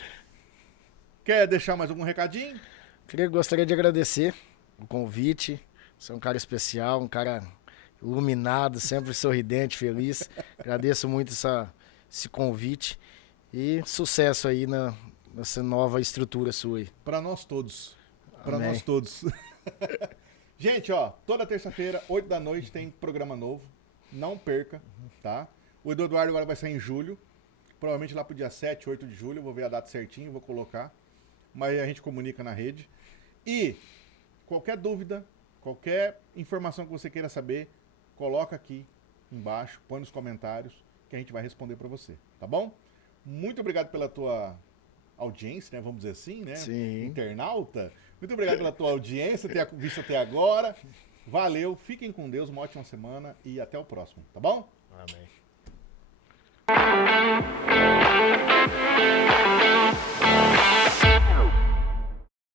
Quer deixar mais algum recadinho? Gostaria de agradecer o convite. Você é um cara especial, um cara iluminado, sempre sorridente, feliz. Agradeço muito esse convite e sucesso aí nessa nova estrutura sua aí. Para nós todos. Para nós todos. Gente, ó, toda terça-feira, 8 da noite, tem programa novo. Não perca, tá? O Eduardo agora vai sair em julho. Provavelmente lá pro dia 7, 8 de julho. Eu vou ver a data certinho, vou colocar. Mas a gente comunica na rede. E qualquer dúvida, qualquer informação que você queira saber, coloca aqui embaixo, põe nos comentários, que a gente vai responder para você, tá bom? Muito obrigado pela tua audiência, né? Vamos dizer assim, né? Sim. Internauta. Muito obrigado pela tua audiência, ter visto até agora. Valeu, fiquem com Deus, uma ótima semana e até o próximo, tá bom? Amém.